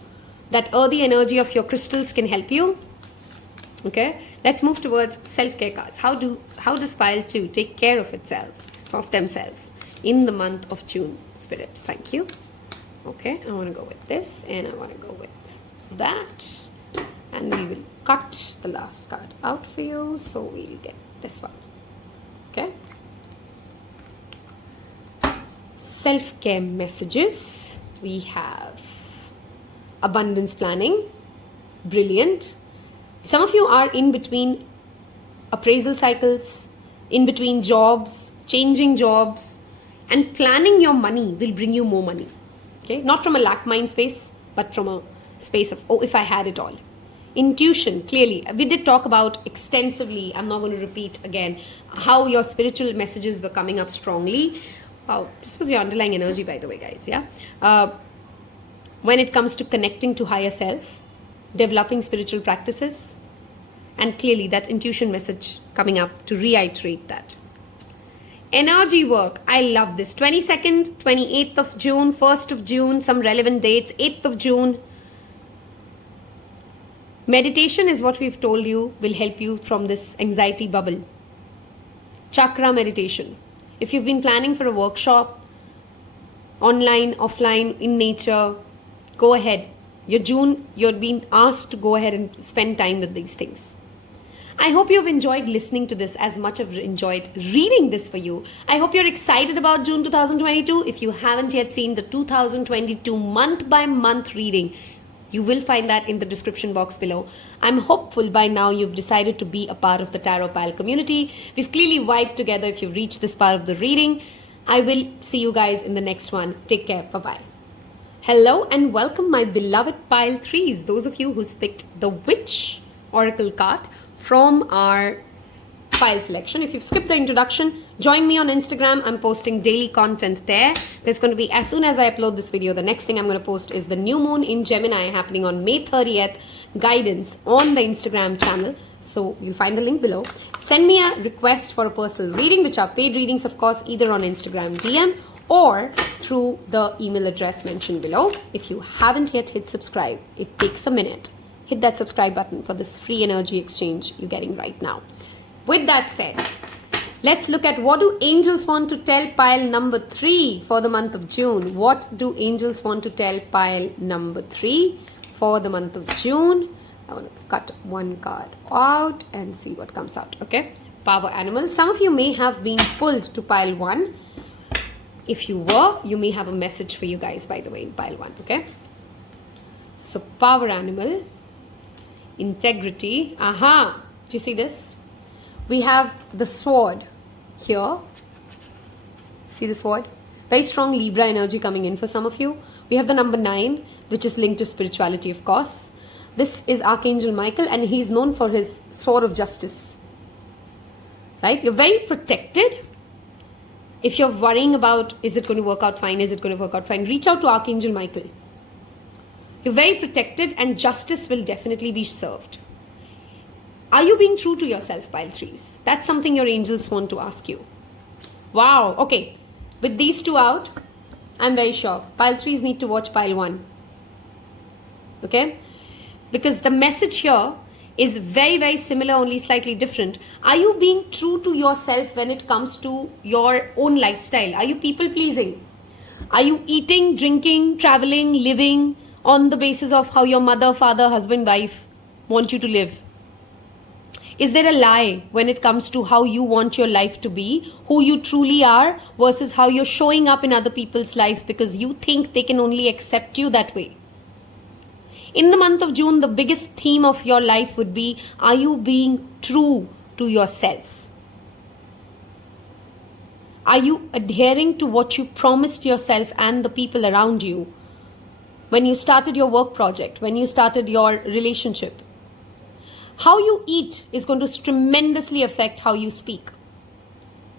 That earthy energy of your crystals can help you. Okay? Let's move towards self-care cards. How does pile 2 take care of itself, of themselves in the month of June? Spirit, thank you. Okay, I want to go with this, and I want to go with that. And we will cut the last card out for you, so we'll get this one. Okay? Self-care messages. We have abundance planning. Brilliant. Some of you are in between appraisal cycles, in between jobs, changing jobs, and planning your money will bring you more money. Okay? Not from a lack mind space, but from a space of, oh, if I had it all. Intuition, clearly. We did talk about extensively, I'm not going to repeat again, how your spiritual messages were coming up strongly. Wow, this was your underlying energy, by the way, guys. Yeah. When it comes to connecting to higher self, developing spiritual practices, and clearly that intuition message coming up to reiterate that. Energy work, I love this. 22nd, 28th of June, 1st of June, some relevant dates, 8th of June. Meditation is what we've told you will help you from this anxiety bubble. Chakra meditation. If you've been planning for a workshop, online, offline, in nature, go ahead. You're being asked to go ahead and spend time with these things. I hope you've enjoyed listening to this as much as I've enjoyed reading this for you. I hope you're excited about June 2022. If you haven't yet seen the 2022 month by month reading, you will find that in the description box below. I'm hopeful by now you've decided to be a part of the Taropal community. We've clearly vibed together if you've reached this part of the reading. I will see you guys in the next one. Take care. Bye-bye. Hello and welcome my beloved pile 3s. Those of you who's picked the Witch Oracle card from our pile selection. If you've skipped the introduction, join me on Instagram. I'm posting daily content there. There's going to be, as soon as I upload this video, the next thing I'm going to post is the new moon in Gemini happening on May 30th guidance on the Instagram channel. So you'll find the link below. Send me a request for a personal reading, which are paid readings, of course, either on Instagram DM or through the email address mentioned below. If you haven't yet hit subscribe, it takes a minute. Hit that subscribe button for this free energy exchange you're getting right now. With that said, let's look at what do angels want to tell pile number 3 for the month of June. What do angels want to tell pile number 3 for the month of June? I want to cut one card out and see what comes out. Okay, power animal. Some of you may have been pulled to pile 1. If you were, you may have a message for you guys, by the way, in pile 1. Okay, so power animal, integrity. Aha, do you see this? We have the sword here, See this word? Very strong Libra energy coming in for some of you. We have the number 9, which is linked to spirituality, of course. This is Archangel Michael, and he's known for his sword of justice. Right? You're very protected. If you're worrying about, is it going to work out fine? Is it going to work out fine? Reach out to Archangel Michael. You're very protected, and justice will definitely be served. Are you being true to yourself, pile 3s? That's something your angels want to ask you. Wow. Okay. With these two out, I'm very sure pile 3s need to watch pile 1. Okay? Because the message here is very, very similar, only slightly different. Are you being true to yourself when it comes to your own lifestyle? Are you people pleasing? Are you eating, drinking, traveling, living on the basis of how your mother, father, husband, wife want you to live? Is there a lie when it comes to how you want your life to be, who you truly are versus how you're showing up in other people's life because you think they can only accept you that way? In the month of June, the biggest theme of your life would be, are you being true to yourself? Are you adhering to what you promised yourself and the people around you when you started your work project, when you started your relationship? How you eat is going to tremendously affect how you speak.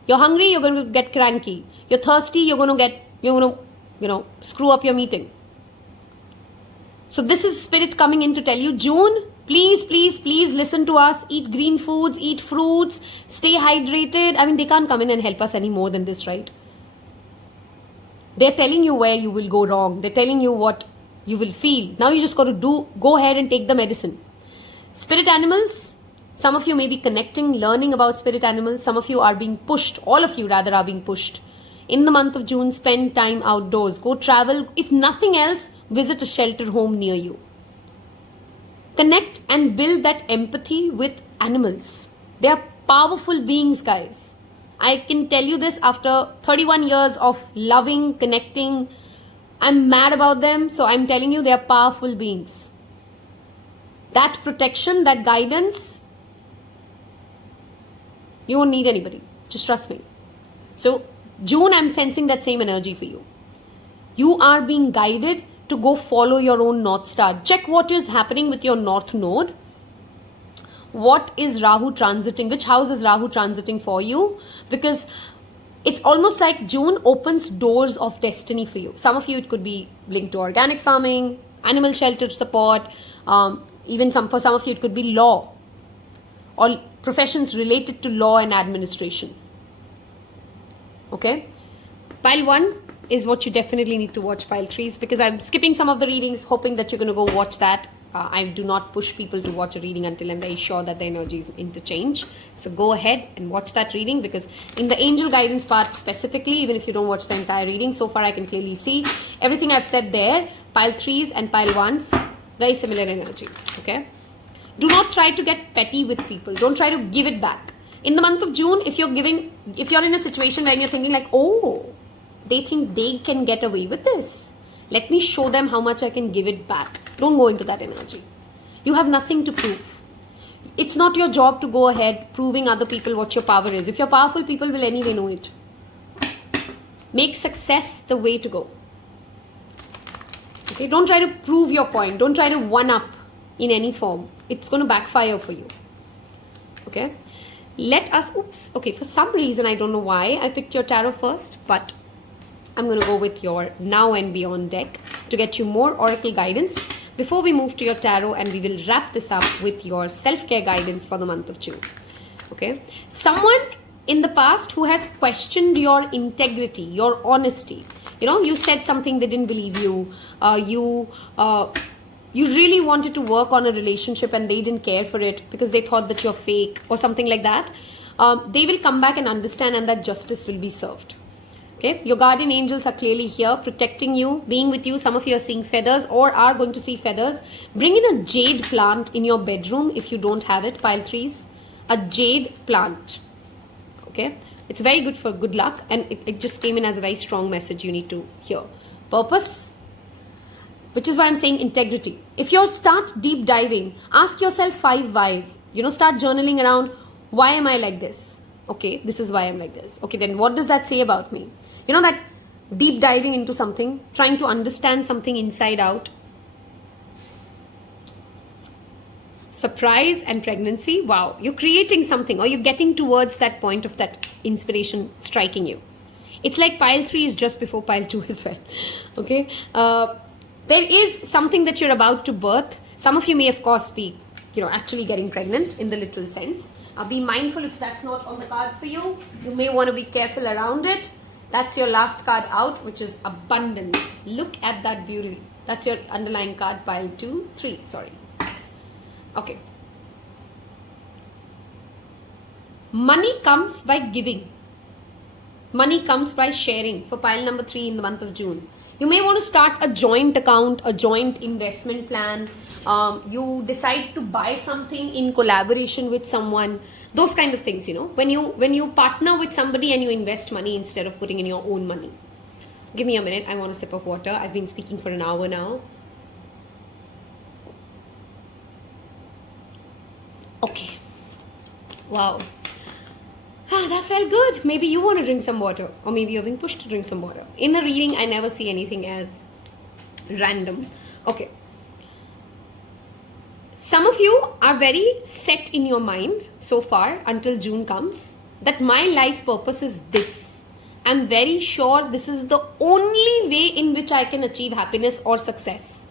You're hungry, you're going to get cranky. You're thirsty, you're going to screw up your meeting. So this is spirit coming in to tell you, June, please, please, please listen to us. Eat green foods, eat fruits, stay hydrated. I mean, they can't come in and help us any more than this, right? They're telling you where you will go wrong. They're telling you what you will feel. Now you just got to go ahead and take the medicine. Spirit animals, some of you may be connecting, learning about spirit animals. Some of you are being pushed, all of you rather are being pushed. In the month of June, spend time outdoors. Go travel. If nothing else, visit a shelter home near you. Connect and build that empathy with animals. They are powerful beings, guys. I can tell you this after 31 years of loving, connecting. I'm mad about them, so I'm telling you they are powerful beings. That protection, that guidance, you won't need anybody. Just trust me. So, June, I'm sensing that same energy for you. You are being guided to go follow your own North Star. Check what is happening with your North Node. What is Rahu transiting? Which house is Rahu transiting for you? Because it's almost like June opens doors of destiny for you. Some of you, it could be linked to organic farming, animal shelter support, even for some of you, it could be law or professions related to law and administration. Okay? Pile 1 is what you definitely need to watch, pile 3s, because I'm skipping some of the readings, hoping that you're going to go watch that. I do not push people to watch a reading until I'm very sure that the energies interchange. So go ahead and watch that reading, because in the angel guidance part specifically, even if you don't watch the entire reading, so far I can clearly see everything I've said there. Pile 3s and pile 1s, very similar energy. Okay? Do not try to get petty with people. Don't try to give it back. In the month of June, if you're in a situation where you're thinking like, oh, they think they can get away with this, let me show them how much I can give it back. Don't go into that energy. You have nothing to prove. It's not your job to go ahead proving other people what your power is. If you're powerful, people will anyway know it. Make success the way to go. Okay? Don't try to prove your point. Don't try to one-up in any form. It's going to backfire for you. Okay? Okay, for some reason, I don't know why I picked your tarot first, but I'm going to go with your Now and Beyond deck to get you more oracle guidance before we move to your tarot, and we will wrap this up with your self-care guidance for the month of June. Okay? Someone in the past who has questioned your integrity, your honesty. You said something, they didn't believe you. You really wanted to work on a relationship and they didn't care for it because they thought that you're fake or something like that. They will come back and understand, and that justice will be served. Okay, your guardian angels are clearly here, protecting you, being with you. Some of you are seeing feathers or are going to see feathers. Bring in a jade plant in your bedroom if you don't have it, pile 3s. A jade plant. Okay, it's very good for good luck, and it just came in as a very strong message you need to hear. Purpose, which is why I'm saying integrity. If you start deep diving, ask yourself 5 whys. Start journaling around, why am I like this? Okay, this is why I'm like this. Okay, then what does that say about me? You know, that deep diving into something, trying to understand something inside out. Surprise and pregnancy. Wow, you're creating something, or you're getting towards that point of that inspiration striking you. It's like pile 3 is just before pile 2 as well. Okay, there is something that you're about to birth. Some of you may of course be, actually getting pregnant in the literal sense. Be mindful if that's not on the cards for you. You may want to be careful around it. That's your last card out, which is abundance. Look at that beauty. That's your underlying card, pile 2, 3, sorry. Okay. Money comes by giving. Money comes by sharing for pile number 3 in the month of June. You may want to start a joint account, a joint investment plan. You decide to buy something in collaboration with someone. Those kind of things, when you partner with somebody and you invest money instead of putting in your own money. Give me a minute. I want a sip of water. I've been speaking for an hour now. Okay. Wow. That felt good. Maybe you want to drink some water, or maybe you're being pushed to drink some water. In a reading, I never see anything as random. Okay. Some of you are very set in your mind so far until June comes that my life purpose is this. I'm very sure this is the only way in which I can achieve happiness or success.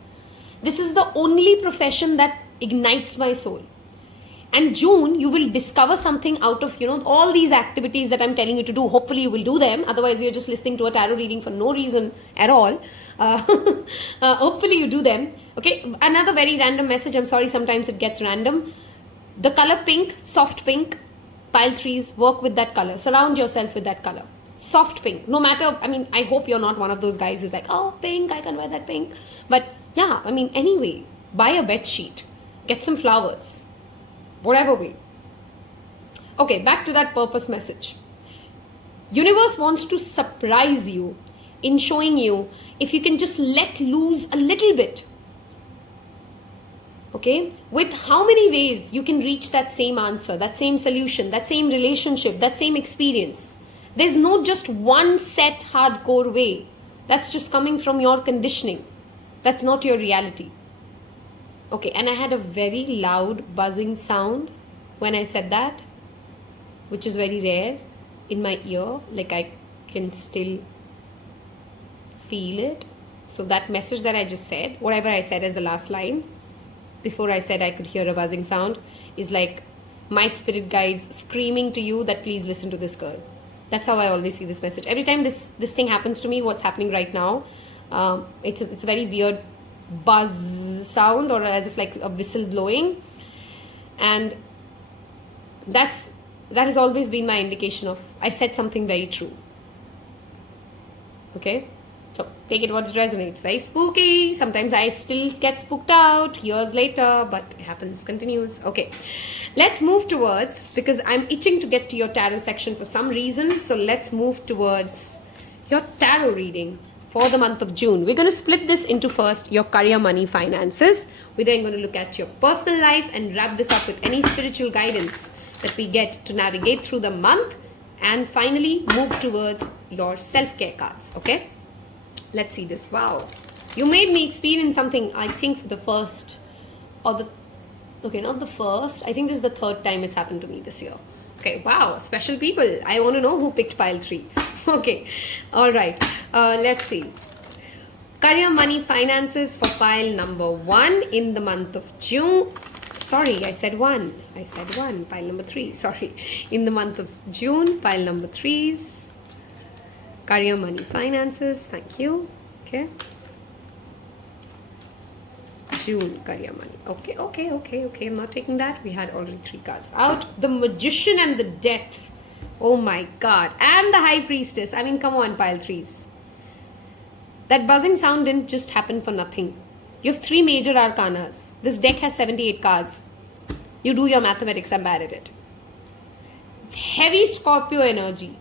This is the only profession that ignites my soul. And June, you will discover something out of, all these activities that I'm telling you to do. Hopefully you will do them. Otherwise, we are just listening to a tarot reading for no reason at all. Hopefully you do them. Okay, another very random message. I'm sorry, sometimes it gets random. The color pink, soft pink, pile 3s, work with that color. Surround yourself with that color. Soft pink. No matter, I hope you're not one of those guys who's like, oh, pink, I can wear that pink. But yeah, anyway, buy a bed sheet. Get some flowers. Whatever way. Okay, back to that purpose message. Universe wants to surprise you in showing you if you can just let loose a little bit. Okay, with how many ways you can reach that same answer, that same solution, that same relationship, that same experience. There's no just one set hardcore way. That's just coming from your conditioning. That's not your reality. Okay, and I had a very loud buzzing sound when I said that, which is very rare in my ear. Like I can still feel it. So that message that I just said, whatever I said as the last line, before I said I could hear a buzzing sound, is like my spirit guides screaming to you that please listen to this girl. That's how I always see this message. Every time this thing happens to me, what's happening right now, it's a very weird buzz sound, or as if like a whistle blowing, and that has always been my indication of I said something very true. Okay, so take it what it resonates. Very spooky. Sometimes I still get spooked out years later, but it happens, continues. Okay, let's move towards, because I'm itching to get to your tarot section for some reason, so let's move towards your tarot reading for the month of June. We're going to split this into first your career, money, finances. We're then going to look at your personal life and wrap this up with any spiritual guidance that we get to navigate through the month, and finally move towards your self-care cards. Okay, let's see this. Wow, you made me experience something, I think for the first, or the, okay, not the first, I think this is the third time it's happened to me this year. Okay, wow, special people. I want to know who picked pile 3. Okay, all right. Let's see. Career, money, finances for pile number 1 in the month of June. Sorry, I said 1. Pile number 3. Sorry. In the month of June, pile number 3s. Career, money, finances. Thank you. Okay. June, career, money. Okay. I'm not taking that. We had already 3 cards out. The Magician and the Death. Oh my God. And the High Priestess. Come on, pile 3s. That buzzing sound didn't just happen for nothing. You have 3 major arcanas. This deck has 78 cards. You do your mathematics, I'm bad at it. Heavy Scorpio energy.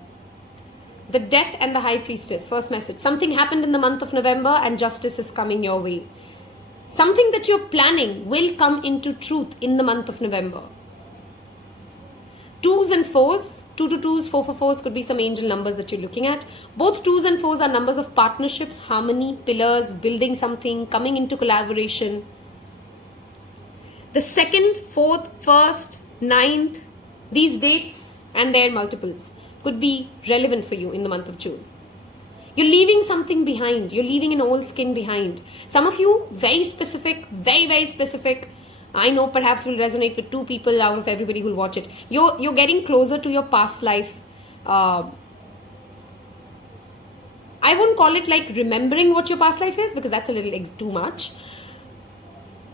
The Death and the High Priestess. First message. Something happened in the month of November and justice is coming your way. Something that you're planning will come into truth in the month of November. 2s and 4s, 2 to 2s, 4 for 4s could be some angel numbers that you're looking at. Both 2s and 4s are numbers of partnerships, harmony, pillars, building something, coming into collaboration. The 2nd, 4th, 1st, 9th, these dates and their multiples could be relevant for you in the month of June. You're leaving something behind. You're leaving an old skin behind. Some of you, very specific, very, very specific. I know perhaps will resonate with 2 people out of everybody who'll watch it. You're getting closer to your past life. I won't call it like remembering what your past life is, because that's a little too much.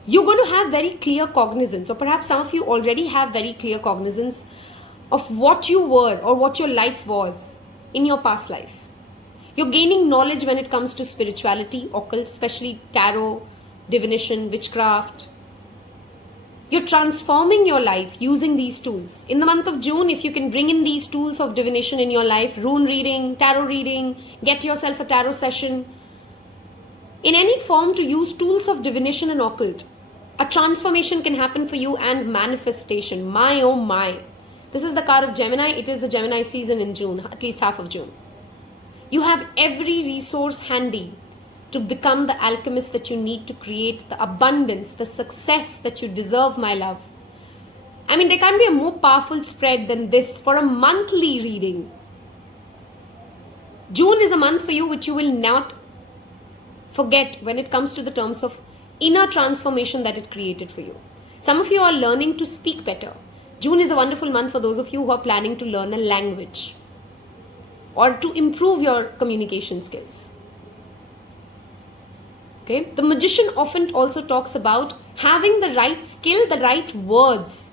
You're going to have very clear cognizance, or perhaps some of you already have very clear cognizance of what you were or what your life was in your past life. You're gaining knowledge when it comes to spirituality, occult, especially tarot, divination, witchcraft. You're transforming your life using these tools. In the month of June, if you can bring in these tools of divination in your life, rune reading, tarot reading, get yourself a tarot session, in any form to use tools of divination and occult, a transformation can happen for you and manifestation. My oh my. This is the card of Gemini. It is the Gemini season in June, at least half of June. You have every resource handy to become the alchemist that you need to create the abundance, the success that you deserve, my love. I mean, there can't be a more powerful spread than this for a monthly reading. June is a month for you which you will not forget when it comes to the terms of inner transformation that it created for you. Some of you are learning to speak better. June is a wonderful month for those of you who are planning to learn a language or to improve your communication skills. Okay? The magician often also talks about having the right skill, the right words.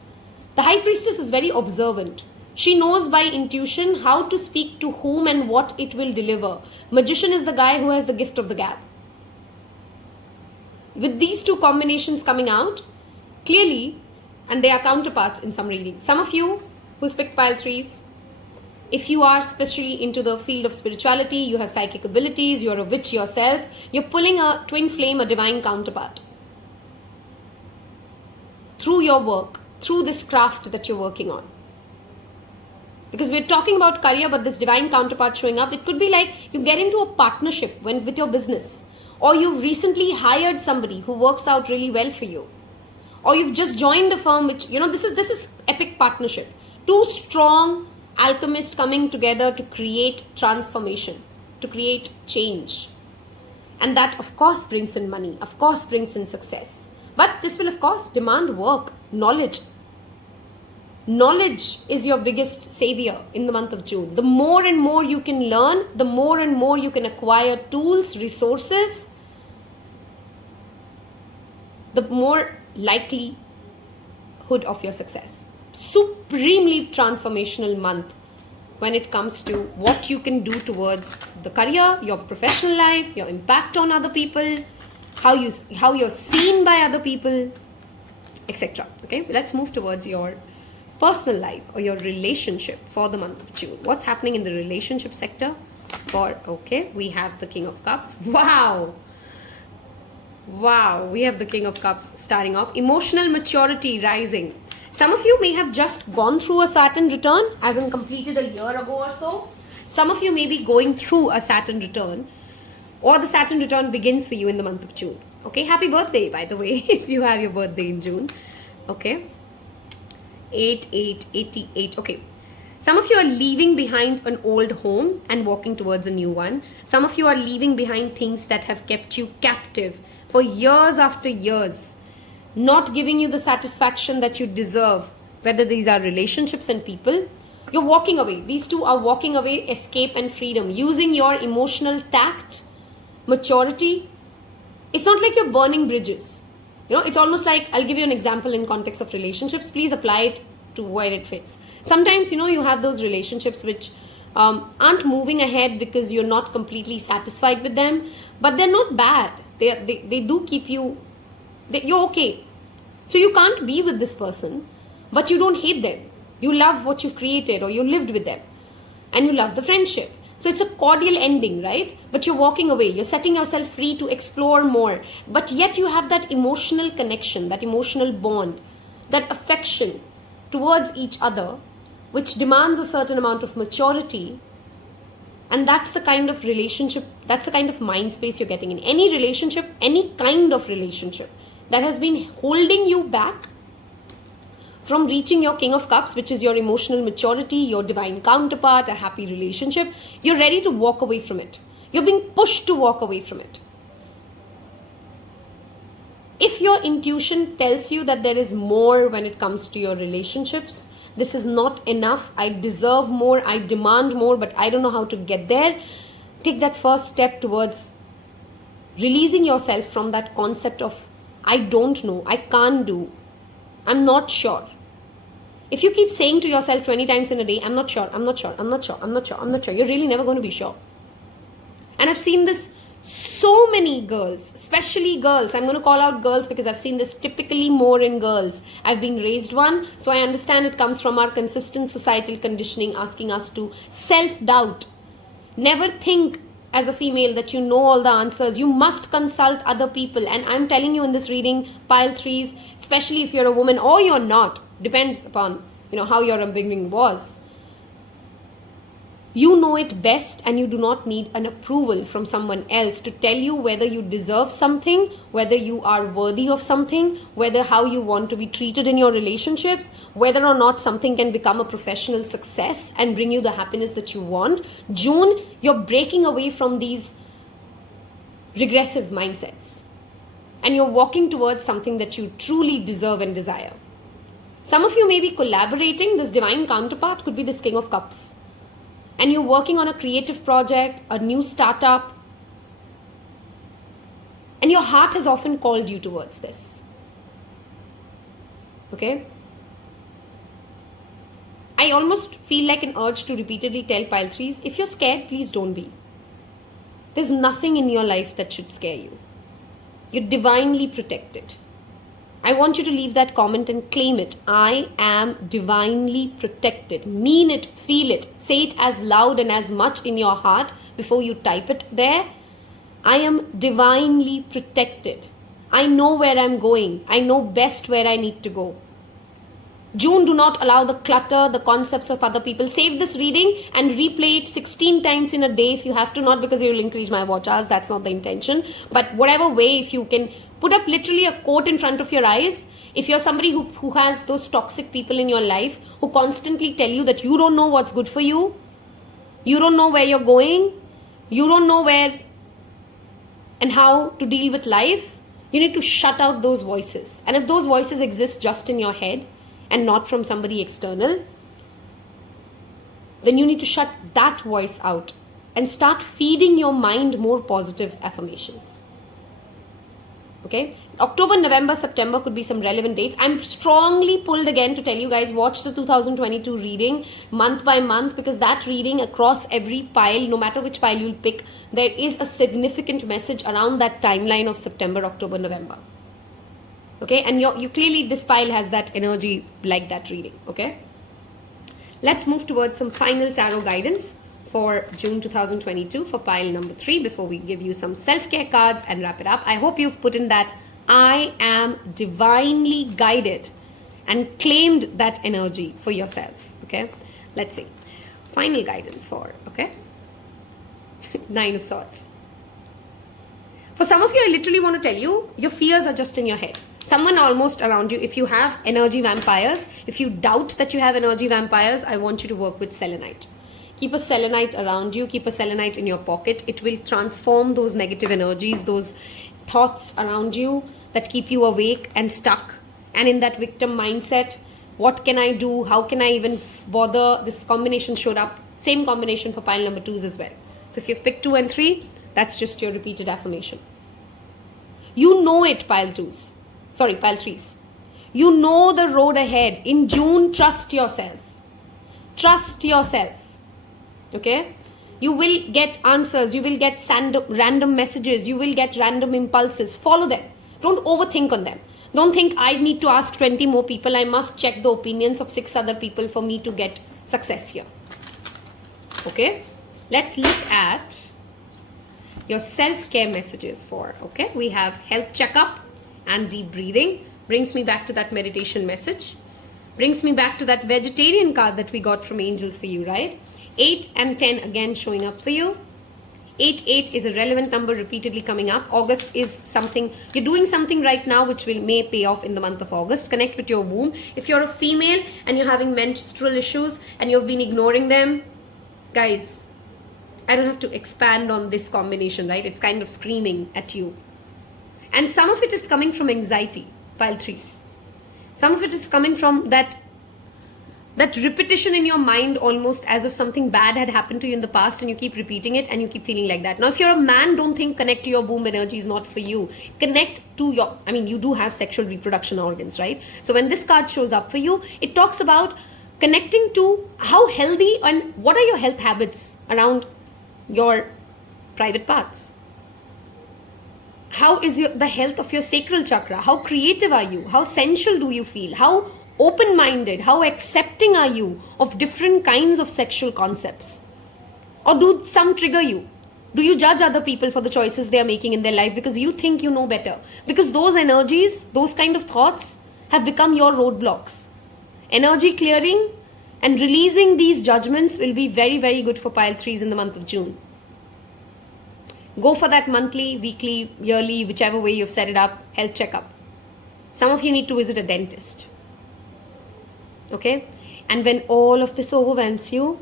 The high priestess is very observant. She knows by intuition how to speak to whom and what it will deliver. Magician is the guy who has the gift of the gab. With these 2 combinations coming out, clearly, and they are counterparts in some readings. Some of you who's picked pile 3s, if you are especially into the field of spirituality, you have psychic abilities, you're a witch yourself, you're pulling a twin flame, a divine counterpart. Through your work, through this craft that you're working on. Because we're talking about career, but this divine counterpart showing up, it could be like you get into a partnership with your business. Or you've recently hired somebody who works out really well for you. Or you've just joined a firm which, this is epic partnership. 2 strong alchemists coming together to create transformation, to create change. And that of course brings in money, of course brings in success. But this will of course demand work, knowledge. Knowledge is your biggest savior in the month of June. The more and more you can learn, the more and more you can acquire tools, resources, the more likelihood of your success. Supremely transformational month when it comes to what you can do towards the career, your professional life, your impact on other people, how you're seen by other people, etc. Okay, let's move towards your personal life or your relationship for the month of June. What's happening in the relationship sector we have the King of Cups. Wow, we have the King of Cups starting off. Emotional maturity rising. Some of you may have just gone through a Saturn return, as in completed a year ago or so. Some of you may be going through a Saturn return, or the Saturn return begins for you in the month of June. Okay, happy birthday, by the way, if you have your birthday in June. Okay, 8888. Okay, some of you are leaving behind an old home and walking towards a new one. Some of you are leaving behind things that have kept you captive for years after years, not giving you the satisfaction that you deserve, whether these are relationships and people. You're walking away. These 2 are walking away, escape and freedom, using your emotional tact, maturity. It's not like you're burning bridges. It's almost like, I'll give you an example in context of relationships. Please apply it to where it fits. Sometimes, you have those relationships which aren't moving ahead because you're not completely satisfied with them, but they're not bad. They do keep you, you're okay. So you can't be with this person, but you don't hate them. You love what you've created, or you lived with them, and you love the friendship. So it's a cordial ending, right? But you're walking away. You're setting yourself free to explore more. But yet you have that emotional connection, that emotional bond, that affection towards each other which demands a certain amount of maturity. And that's the kind of relationship, that's the kind of mind space you're getting in. Any relationship, any kind of relationship that has been holding you back from reaching your King of Cups, which is your emotional maturity, your divine counterpart, a happy relationship, you're ready to walk away from it. You're being pushed to walk away from it. If your intuition tells you that there is more when it comes to your relationships, this is not enough, I deserve more, I demand more, but I don't know how to get there, take that first step towards releasing yourself from that concept of I don't know, I can't do, I'm not sure. If you keep saying to yourself 20 times in a day, I'm not sure, I'm not sure, I'm not sure, I'm not sure, I'm not sure, you're really never going to be sure. And I've seen this so many girls, especially girls. I'm going to call out girls because I've seen this typically more in girls. I've been raised one, so I understand it comes from our consistent societal conditioning asking us to self-doubt. Never think as a female that you know all the answers. You must consult other people. And I'm telling you in this reading, pile threes, especially if you're a woman or you're not, depends upon how your upbringing was. You know it best, and you do not need an approval from someone else to tell you whether you deserve something, whether you are worthy of something, whether how you want to be treated in your relationships, whether or not something can become a professional success and bring you the happiness that you want. June, you're breaking away from these regressive mindsets, and you're walking towards something that you truly deserve and desire. Some of you may be collaborating. This divine counterpart could be this King of Cups. And you're working on a creative project, a new startup, and your heart has often called you towards this. Okay? I almost feel like an urge to repeatedly tell pile threes, if you're scared, please don't be. There's nothing in your life that should scare you. You're divinely protected. I want you to leave that comment and claim it. I am divinely protected. Mean it, feel it. Say it as loud and as much in your heart before you type it there. I am divinely protected. I know where I'm going. I know best where I need to go. June, do not allow the clutter, the concepts of other people. Save this reading and replay it 16 times in a day if you have to, not because you will increase my watch hours. That's not the intention. But whatever way, if you can put up literally a quote in front of your eyes. If you're somebody who has those toxic people in your life who constantly tell you that you don't know what's good for you, you don't know where you're going, you don't know where and how to deal with life, you need to shut out those voices. And if those voices exist just in your head and not from somebody external, then you need to shut that voice out and start feeding your mind more positive affirmations. Okay, October, November, September could be some relevant dates. I'm strongly pulled again to tell you guys, watch the 2022 reading month by month, because that reading across every pile, no matter which pile you'll pick, there is a significant message around that timeline of September, October, November. Okay, and you clearly, this pile has that energy like that reading. Okay, let's move towards some final tarot guidance for June 2022 for pile number 3 before we give you some self-care cards and wrap it up. I hope you've put in that I am divinely guided and claimed that energy for yourself. Okay, let's see. Final guidance for, okay, 9 of Swords. For some of you, I literally want to tell you, your fears are just in your head. Someone almost around you, if you have energy vampires, if you doubt that you have energy vampires, I want you to work with selenite. Keep a selenite around you, keep a selenite in your pocket. It will transform those negative energies, those thoughts around you that keep you awake and stuck and in that victim mindset. What can I do? How can I even bother? This combination showed up. Same combination for pile number 2s as well. So if you've picked 2 and 3, that's just your repeated affirmation. You know it, pile 2s. Sorry, pile 3s. You know the road ahead. In June, trust yourself. Trust yourself. Okay, you will get answers, you will get random messages, you will get random impulses. Follow them. Don't overthink on them. Don't think I need to ask 20 more people, I must check the opinions of 6 other people for me to get success here. Okay, let's look at your self-care messages for, okay, we have health checkup and deep breathing. Brings me back to that meditation message. Brings me back to that vegetarian card that we got from angels for you, right? 8 and 10 again showing up for you. 8 is a relevant number repeatedly coming up. August is something, you're doing something right now which may pay off in the month of August. Connect with your womb. If you're a female and you're having menstrual issues and you've been ignoring them, guys, I don't have to expand on this combination, right? It's kind of screaming at you. And some of it is coming from anxiety, pile 3s. Some of it is coming from that repetition in your mind, almost as if something bad had happened to you in the past and you keep repeating it and you keep feeling like that. Now, if you're a man, don't think connect to your womb energy is not for you. Connect to your, you do have sexual reproduction organs, right? So when this card shows up for you, it talks about connecting to how healthy and what are your health habits around your private parts. How is the health of your sacral chakra? How creative are you? How sensual do you feel? How open-minded, how accepting are you of different kinds of sexual concepts? Or do some trigger you? Do you judge other people for the choices they are making in their life because you think you know better? Because those energies, those kind of thoughts have become your roadblocks. Energy clearing and releasing these judgments will be very, very good for pile 3s in the month of June. Go for that monthly, weekly, yearly, whichever way you've set it up, health checkup. Some of you need to visit a dentist. Okay? And when all of this overwhelms you,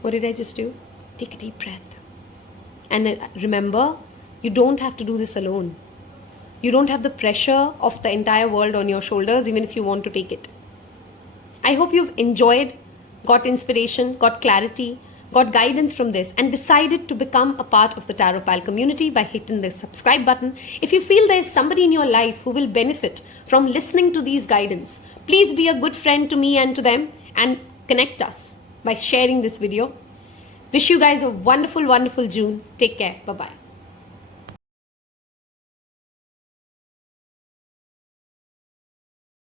what did I just do? Take a deep breath. And remember, you don't have to do this alone. You don't have the pressure of the entire world on your shoulders, even if you want to take it. I hope you've enjoyed, got inspiration, got clarity, got guidance from this, and decided to become a part of the Taropal community by hitting the subscribe button. If you feel there is somebody in your life who will benefit from listening to these guidance, please be a good friend to me and to them and connect us by sharing this video. Wish you guys a wonderful, wonderful June. Take care. Bye-bye.